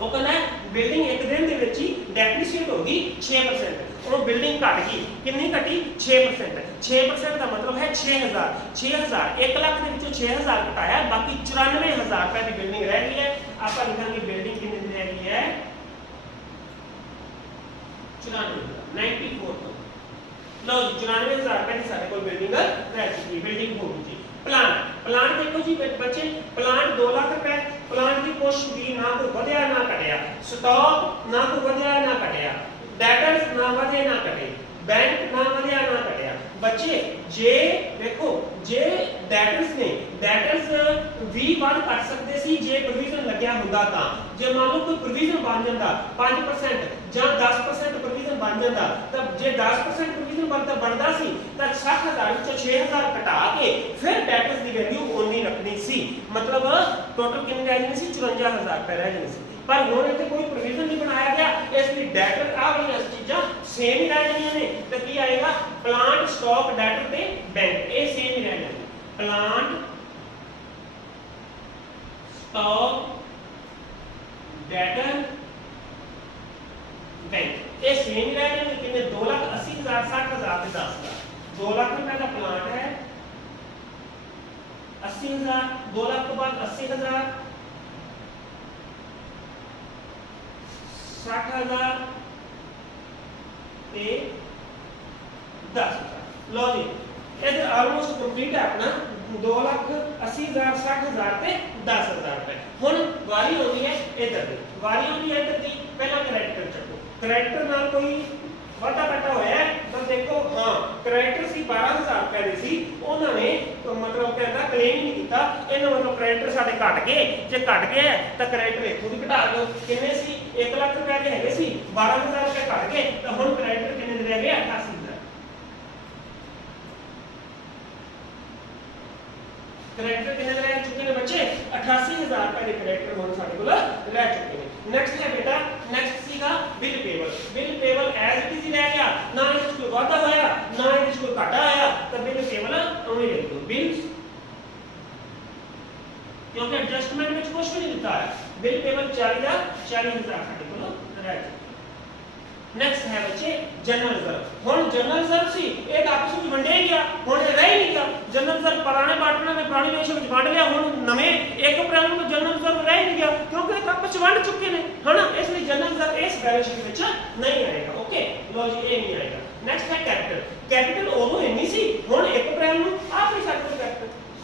ਉਹ ਕਹਿੰਦਾ ਬਿਲਡਿੰਗ ਇੱਕ ਦਿਨ ਦੇ ਵਿੱਚ ਹੀ ਡੈਪਰੀਸ਼ੀਏਟ ਹੋ ਗਈ 6%। ਉਹ ਬਿਲਡਿੰਗ ਘਟ ਗਈ, ਕਿੰਨੀ ਘਟੀ 6%। 6% ਦਾ ਮਤਲਬ ਹੈ 6,000 1 ਲੱਖ ਦੇ ਵਿੱਚੋਂ 6,000 ਘਟਾਇਆ, ਬਾਕੀ 94,000 ਰੁਪਏ ਦੀ ਬਿਲਡਿੰਗ ਰਹਿ ਗਈ ਹੈ। ਆਪਾਂ ਲਿਖਾਂਗੇ ਬਿਲਡਿੰਗ ਕਿੰਨੇ ਦੀ ਰਹਿ ਗਈ ਹੈ 94,000 लो 94,000 रुपए की सारे कोल बिल्डिंग रह चुकी, बिल्डिंग हो गई जी। प्लांट देखो जी बच्चे, प्लांट 2 लाख रुपए, प्लांट की कुछ भी ना कोई वधिया ना घटिया, स्टॉक ना कोई वधिया ना घटिया, डेटर्स ना वधे ना घटे, बैंक ना वधिया ना घटिया। बच्चे जे देखो जे डेटर्स ने डेटर्स भी ਵੱਧ ਘਟ ਸਕਦੇ ਸੀ ਜੇ ਪ੍ਰੋਵੀਜ਼ਨ ਲੱਗਿਆ ਹੁੰਦਾ ਤਾਂ। ਜੇ ਮੰਨ ਲਓ ਕੋਈ ਪ੍ਰੋਵੀਜ਼ਨ ਬਣ ਜਾਂਦਾ 5% ਜਾਂ 10% ਪ੍ਰੋਵੀਜ਼ਨ ਬਣ ਜਾਂਦਾ, ਤਾਂ ਜੇ 10% ਪ੍ਰੋਵੀਜ਼ਨ ਬਣਦਾ ਸੀ ਤਾਂ 60,000 ਵਿੱਚੋਂ 6,000 ਘਟਾ ਕੇ ਫਿਰ ਡੈਟਰਸ ਦੀ ਵੈਲਿਊ ਉਨੀ ਰੱਖਣੀ ਸੀ। ਮਤਲਬ ਟੋਟਲ ਕਿੰਨੀ ਰਹਿ ਜਾਣੀ ਸੀ 54,000 ਰੁਪਏ ਰਹਿ ਜਾਣੀ ਸੀ। पर हुण इत्थे कोई प्रोविजन नहीं बनाया गया, इसलिए डेटर आ वाली चीज़ां सेम ही रह जानियां ने। तो की आएगा प्लांट स्टॉक डेटर ते बैंक ये सेम ही रह जाएंगे। प्लांट स्टॉक डेटर बैंक ये सेम ही रह जाएंगे। कितने 2,80,000 60,000 ते 10,000। 2 लाख रुपए का प्लांट है 80,000, 2 लाख के बाद 80,000 60,000 ਤੇ 10,000। लो जी इधर ऑलमोस्ट कंप्लीट है अपना 2,80,000 60,000 ਤੇ 10,000 रुपए। ਹੁਣ ਵਾਰੀ ਆਉਂਦੀ ਹੈ ਇਧਰ ਦੀ, ਵਾਰੀ ਆਉਂਦੀ ਹੈ ਇਧਰ ਦੀ। ਪਹਿਲਾਂ ਕਰੈਕਟਰ ਚੱਕੋ, ਕਰੈਕਟਰ ਨਾਲ ਕੋਈ ਵਾਧਾ ਘਾਟਾ ਹੋਇਆ ਤਾਂ ਦੇਖੋ ਹਾਂ ਕਰੈਕਟਰ ਸੀ 12,000 ਰੁਪਏ ਦੇ ਸੀ, ਉਹਨਾਂ ਨੇ ਮਤਲਬ ਕਹਿੰਦਾ ਕਲੇਮ ਹੀ ਨਹੀਂ ਕੀਤਾ। ਇਹਨਾਂ ਮਤਲਬ ਕਰੈਕਟਰ ਸਾਡੇ ਘਟ ਗਏ, ਜੇ ਘਟ ਗਏ ਤਾਂ ਕਰੈਕਟਰ ਇੱਥੋਂ ਦੀ ਘਟਾ ਲਓ। ਕਿੰਨੇ ਸੀ 1 ਲੱਖ ਰੁਪਏ ਦੇ ਹੈਗੇ ਸੀ, 12,000 ਰੁਪਏ ਘਟ ਗਏ ਤਾਂ ਹੁਣ ਕਰੈਕਟਰ ਕਿੰਨੇ ਦੇ ਰਹਿ ਗਏ 88,000। ਕਰੈਕਟਰ ਕਿੰਨੇ ਦੇ ਰਹਿ ਚੁੱਕੇ ਨੇ ਬੱਚੇ 88,000 ਰੁਪਏ ਦੇ ਕਰੈਕਟਰ ਹੁਣ ਸਾਡੇ ਕੋਲ ਰਹਿ ਚੁੱਕੇ ਨੇ। ਨੈਕਸਟ ਹੈ ਬੇਟਾ, ਨੈਕਸਟ ਸੀਗਾ bill payable. Bill payable as it is ਹੀ ਰਹਿ ਗਿਆ, ਨਾ ਇਹਦੇ ਵਿੱਚ ਕੋਈ ਵਾਧਾ ਹੋਇਆ ਨਾ ਇਹਦੇ ਵਿੱਚ ਕੋਈ ਘਾਟਾ ਆਇਆ, ਤਾਂ ਬਿਲ ਪੇਬਲ ਉਵੇਂ ਹੀ ਲਿਖ ਦਿਓ ਬਿਲਸ, ਕਿਉਂਕਿ ਐਡਜਸਟਮੈਂਟ ਵਿੱਚ ਕੁਝ ਵੀ ਨਹੀਂ ਦਿੱਤਾ ਹੈ। ਬਿਲ ਪੇਬਲ 40,000 ਸਾਡੇ ਕੋਲ ਰਹਿ ਚੁੱਕੇ। ਨੈਕਸਟ ਹੈ ਬੱਚੇ ਜਨਰਲ ਰਿਜ਼ਰਵ। ਹੁਣ ਜਨਰਲ ਰਿਜ਼ਰਵ ਸੀ ਇਹ ਤਾਂ ਆਪਸ ਵਿੱਚ ਵੰਡਿਆ ਗਿਆ, ਹੁਣ ਇਹ ਰਹਿ ਹੀ ਨਹੀਂ ਗਿਆ। ਜਨਰਲ ਰਿਜ਼ਰਵ ਪੁਰਾਣੇ ਪਾਰਟਨਰਾਂ ਨੇ ਪੁਰਾਣੀ ਰੇਸ਼ੋ ਵਿੱਚ ਵੰਡ ਲਿਆ, ਹੁਣ ਨਵੇਂ 1 ਅਪ੍ਰੈਲ ਨੂੰ ਜਨਰਲ ਰਿਜ਼ਰਵ ਰਹਿ ਹੀ ਨਹੀਂ ਗਿਆ ਕਿਉਂਕਿ ਇਹ ਆਪਸ ਵਿੱਚ ਵੰਡ ਚੁੱਕੇ ਨੇ ਹਨਾ। ਇਸ ਲਈ ਜਨਰਲ ਰਿਜ਼ਰਵ ਇਸ ਬੈਲੈਂਸ ਸ਼ੀਟ ਵਿੱਚ ਨਹੀਂ ਆਏਗਾ। ਓਕੇ ਲੋ ਜੀ ਇਹ ਨਹੀਂ ਆਏਗਾ। ਨੈਕਸਟ ਹੈ ਕੈਪੀਟਲ। ਕੈਪੀਟਲ ਉਦੋਂ ਇੰਨੀ ਸੀ, ਹੁਣ 1 ਅਪ੍ਰੈਲ ਨੂੰ ਆਹ ਵੀ ਸਾਡੇ ਕੋਲ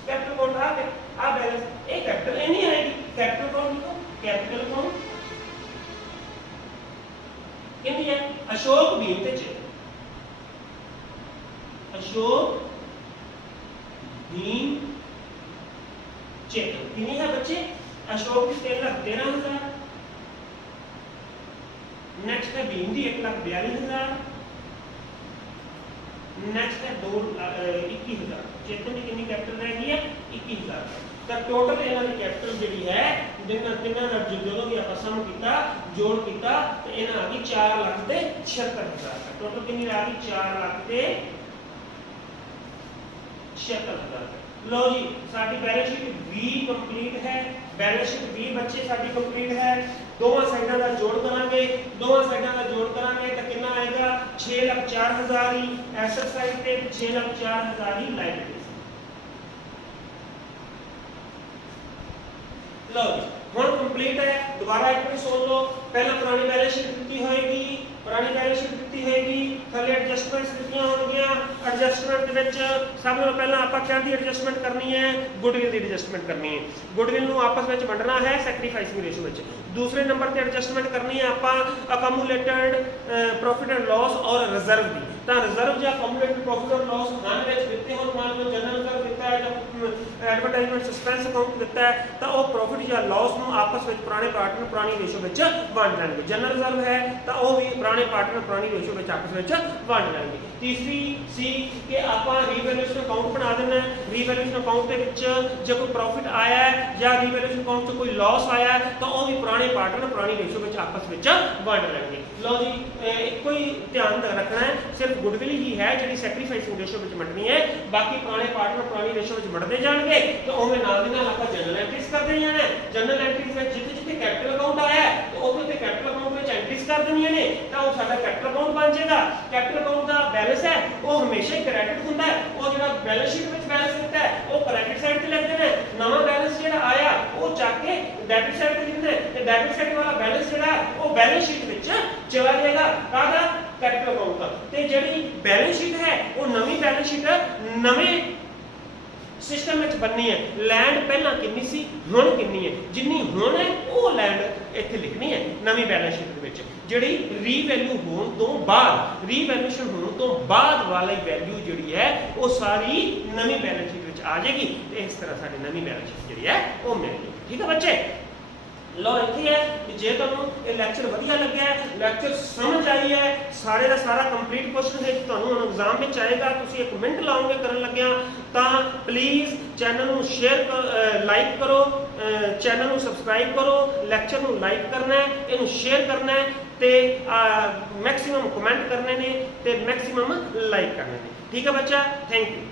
ਕੈਪੀਟਲ ਕੌਣ ਆ ਗਿਆ, ਆ ਬੈਲੈਂਸ ਇਹ ਕੈਪੀਟਲ ਇਹ ਨਹੀਂ ਆਏਗੀ। ਕੈਪੀਟਲ ਕੌਣ ਲਿਖੋ, ਕੈਪੀਟਲ ਕੌਣ कितनी है अशोक भीम ते चेतन। अशोक भीम चेतन कितनी है बच्चे, अशोक की 3,13,000, नेक्स्ट है भीम की 1,42,000, नेक्स्ट है 21,000। चेतन की कितनी कैपिटल रह गई है 21,000। ਤਾਂ ਟੋਟਲ ਇਹਨਾਂ ਦੀ ਕੈਪੀਟਲ ਜਿਹੜੀ ਹੈ ਜਿੰਨਾ ਤਿੰਨਾਂ ਦਾ ਜਦੋਂ ਵੀ ਆਪਾਂ ਸਮ ਕੀਤਾ ਜੋੜ ਕੀਤਾ ਤੇ ਇਹਨਾਂ ਆ ਗਈ 4,76,000। ਟੋਟਲ ਕਿੰਨੀ ਆ ਗਈ 4,76,000। लो जी साडी बैलेंस शीट भी कंप्लीट है। बैलेंस शीट भी बच्चे साडी कंप्लीट है। दोवां साइडां दा जोड़ करांगे, दोवां साइडां दा जोड़ करांगे तो कितना आएगा 6,04,000 ही एसेट साइड ते 6,04,000 ही लायबिलिटी। लो जी हुण कंप्लीट है। दोबारा एक बार सुन लो। ਪਹਿਲਾਂ ਪੁਰਾਣੀ ਬੈਲੈਂਸ ਸ਼ੀਟ ਦਿੱਤੀ ਹੋਏਗੀ, ਪੁਰਾਣੀ ਬੈਲੈਂਸ ਸ਼ੀਟ ਦਿੱਤੀ ਹੋਏਗੀ, ਥੱਲੇ ਐਡਜਸਟਮੈਂਟਸ ਦਿੱਤੀਆਂ ਹੋਣਗੀਆਂ। ਐਡਜਸਟਮੈਂਟ ਦੇ ਵਿੱਚ ਸਭ ਤੋਂ ਪਹਿਲਾਂ ਆਪਾਂ ਕਿਹਦੀ ਐਡਜਸਟਮੈਂਟ ਕਰਨੀ ਹੈ? ਗੁੱਡਵਿਲ ਦੀ ਐਡਜਸਟਮੈਂਟ ਕਰਨੀ ਹੈ। ਗੁੱਡਵਿਲ ਨੂੰ ਆਪਸ ਵਿੱਚ ਵੰਡਣਾ ਹੈ ਸੈਕਰੀਫਾਈਸਿੰਗ ਰੇਸ਼ੋ ਵਿੱਚ। ਦੂਸਰੇ ਨੰਬਰ ਤੇ ਐਡਜਸਟਮੈਂਟ ਕਰਨੀ ਹੈ ਆਪਾਂ ਅਕਮੂਲੇਟਡ ਪ੍ਰੋਫਿਟ ਐਂਡ ਲਾਸ ਔਰ ਰਿਜ਼ਰਵ ਦੀ। ਤਾਂ ਰਿਜ਼ਰਵ ਜਾਂ ਅਕਮੂਲੇਟਡ ਪ੍ਰੋਫਿਟ ਔਰ ਲਾਸ ਖਾਨ ਵਿੱਚ ਦਿੱਤੇ ਹੋਣ, ਮੰਨ ਲਓ ਜਨਰਲ ਰਿਜ਼ਰਵ ਦਿੱਤਾ ਹੈ ਜਾਂ ਐਡਵਰਟਾਈਜ਼ਮੈਂਟ ਸਸਪੈਂਸ ਅਕਾਊਂਟ ਦਿੱਤਾ ਹੈ, ਤਾਂ ਉਹ ਪ੍ਰੋਫਿਟ ਜਾਂ ਲਾਸ ਨੂੰ ਆਪਸ ਵਿੱਚ ਪੁਰਾਣੇ ਪਾਰਟਨਰ ਪੁਰਾਣੀ ਰੇਸ਼ੋ ਵਿੱਚ ਵੰਡ ਲੈਣਗੇ। ਜਨਰਲ ਰਿਜ਼ਰਵ ਹੈ ਤਾਂ ਉਹ ਵੀ ਪੁਰਾਣੇ ਪਾਰਟਨਰ ਪੁਰਾਣੀ ਰੇਸ਼ੋ ਵਿੱਚ ਆਪਸ ਵਿੱਚ ਵੰਡ ਲੈਣਗੇ। ਤੀਸਰੀ ਸੀ ਕਿ ਆਪਾਂ ਰੀਵੈਲੂਏਸ਼ਨ ਅਕਾਊਂਟ ਬਣਾ ਦੇਣਾ ਹੈ। ਰੀਵੈਲੂਏਸ਼ਨ ਅਕਾਊਂਟ ਦੇ ਵਿੱਚ ਜੇ ਕੋਈ ਪ੍ਰੋਫਿਟ ਆਇਆ ਹੈ ਜਾਂ ਰੀਵੈਲੂਏਸ਼ਨ ਅਕਾਊਂਟ 'ਚ ਕੋਈ ਲਾਸ ਆਇਆ ਹੈ ਤਾਂ ਉਹ ਵੀ ਪੁਰਾਣੇ ਪਾਰਟਨਰ ਪੁਰਾਣੀ ਰੇਸ਼ੋ ਵਿੱਚ ਆਪਸ ਵਿੱਚ ਵੰਡ ਲੈਣਗੇ। ਲਓ ਜੀ, ਇੱਕੋ ਹੀ ਧਿਆਨ ਰੱਖਣਾ ਹੈ, ਸਿਰਫ ਗੁੱਡਵਿਲ ਹੀ ਹੈ ਜਿਹੜੀ ਸੈਕਰੀਫਾਈਸਿੰਗ ਰੇਸ਼ੋ ਵਿੱਚ ਵੰਡਣੀ ਹੈ। ਬਾਕੀ ਪੁਰਾਣੇ ਪਾਰਟਨਰ ਪੁਰਾਣੀ ਰੇਸ਼ੋ ਵਿੱਚ ਵੰਡਦੇ ਜਾਣਗੇ ਤੇ ਉਵੇਂ ਨਾਲ ਦੀ ਨਾਲ ਆਪਾਂ ਜਨਰਲ ਐਂਟਰੀਜ਼ ਕਰਦੇ ਜਾਣਾ ਹੈ। ਜਨਰਲ ਐਂਟਰੀਜ਼ ਵਿੱਚ ਜਿੱਥੇ ਜਿੱਥੇ ਕੈਪੀਟਲ ਅਕਾਊਂਟ ਆਇਆ ਹੈ ਤੇ ਉੱਥੇ ਉੱਥੇ ਕੈਪੀਟਲ ਅਕਾਊਂਟ ਵਿੱਚ ਐਂਟਰੀਜ਼ ਕਰ ਦੇਣੀਆਂ ਨੇ, ਤਾਂ ਉਹ ਸਾਡਾ ਕੈਪੀਟਲ ਅਕਾਊਂਟ ਬਣ ਜਾਏਗਾ। ਕੈਪੀਟਲ ਅਕਾਊਂਟ ਦਾ ਬੈਲੈਂਸ ਹੈ ਉਹ ਹਮੇਸ਼ਾ ਹੀ ਕ੍ਰੈਡਿਟ ਹੁੰਦਾ ਹੈ। ਉਹ ਜਿਹੜਾ ਬੈਲੈਂਸ ਸ਼ੀਟ ਵਿੱਚ ਬੈਲੈਂਸ ਦਿੱਤਾ ਹੈ ਉਹ ਕ੍ਰੈਡਿਟ ਸਾਈਡ ਤੇ ਲਿਖ ਦੇਣਾ। ਨਵਾਂ ਬੈਲੈਂਸ ਜਿਹੜਾ ਆਇਆ ਉਹ ਚੱਕ ਕੇ ਡੈਬਿਟ ਸਾਈਡ ਤੇ ਲਿਖਣਾ ਤੇ ਡੈਬਿਟ ਸਾਈਡ ਵਾਲਾ ਬੈਲੈਂਸ ਜਿਹੜਾ ਉਹ ਬੈਲੈਂਸ ਸ਼ੀਟ ਵਿੱਚ ਚਲਾ ਜਾਏਗਾ। ਕਾਹਦਾ? ਕੈਪੀਟਲ ਅਕਾਊਂਟ ਦਾ। ਤੇ ਜਿਹੜੀ ਬੈਲੈਂਸ ਸ਼ੀਟ ਹੈ ਉਹ ਨਵੀਂ ਬੈਲੈਂਸ ਸ਼ੀਟ ਨਵੇਂ ਸਿਸਟਮ ਵਿੱਚ ਬਣਨੀ ਹੈ। ਲੈਂਡ ਪਹਿਲਾਂ ਕਿੰਨੀ ਸੀ, ਹੁਣ ਕਿੰਨੀ ਹੈ, ਜਿੰਨੀ ਹੁਣ ਹੈ ਉਹ ਲੈਂਡ ਇੱਥੇ ਲਿਖਣੀ ਹੈ ਨਵੀਂ ਬੈਲੈਂਸ ਸ਼ੀਟ ਦੇ ਵਿੱਚ। ਜਿਹੜੀ ਰੀਵੈਲਿਊ ਹੋਣ ਤੋਂ ਬਾਅਦ, ਰੀਵੈਲੂਏਸ਼ਨ ਹੋਣ ਤੋਂ ਬਾਅਦ ਵਾਲੀ ਵੈਲਿਊ ਜਿਹੜੀ ਹੈ ਉਹ ਸਾਰੀ ਨਵੀਂ ਬੈਲੈਂਸ ਸ਼ੀਟ ਵਿੱਚ ਆ ਜਾਏਗੀ ਤੇ ਇਸ ਤਰ੍ਹਾਂ ਸਾਡੀ ਨਵੀਂ ਬੈਲੈਂਸ ਸ਼ੀਟ ਜਿਹੜੀ ਹੈ ਉਹ ਮਿਲ ਜਾਏਗੀ। ਠੀਕ ਹੈ ਬੱਚੇ? ਲਓ ਇੱਥੇ ਹੈ ਕਿ ਜੇ ਤੁਹਾਨੂੰ ਇਹ ਲੈਕਚਰ ਵਧੀਆ ਲੱਗਿਆ ਹੈ, ਲੈਕਚਰ ਸਮਝ ਆਈ ਹੈ, ਸਾਰੇ ਦਾ ਸਾਰਾ ਕੰਪਲੀਟ ਕੁਐਸਚਨ ਹੈ ਤੁਹਾਨੂੰ ਹੁਣ ਐਗਜ਼ਾਮ ਵਿੱਚ ਆਏਗਾ, ਤੁਸੀਂ ਇੱਕ ਮਿੰਟ ਲਾਓਗੇ ਕਰਨ ਲੱਗਿਆ, ਤਾਂ ਪਲੀਜ਼ ਚੈਨਲ ਨੂੰ ਸ਼ੇਅਰ ਲਾਈਕ ਕਰੋ, ਚੈਨਲ ਨੂੰ ਸਬਸਕ੍ਰਾਈਬ ਕਰੋ, ਲੈਕਚਰ ਨੂੰ ਲਾਈਕ ਕਰਨਾ ਹੈ, ਇਹਨੂੰ ਸ਼ੇਅਰ ਕਰਨਾ ਹੈ ਤੇ ਮੈਕਸਿਮਮ ਕਮੈਂਟ ਕਰਨੇ ਨੇ ਤੇ ਮੈਕਸਿਮਮ ਲਾਈਕ ਕਰਨੇ ਨੇ। ਠੀਕ ਹੈ ਬੱਚਾ? Thank you.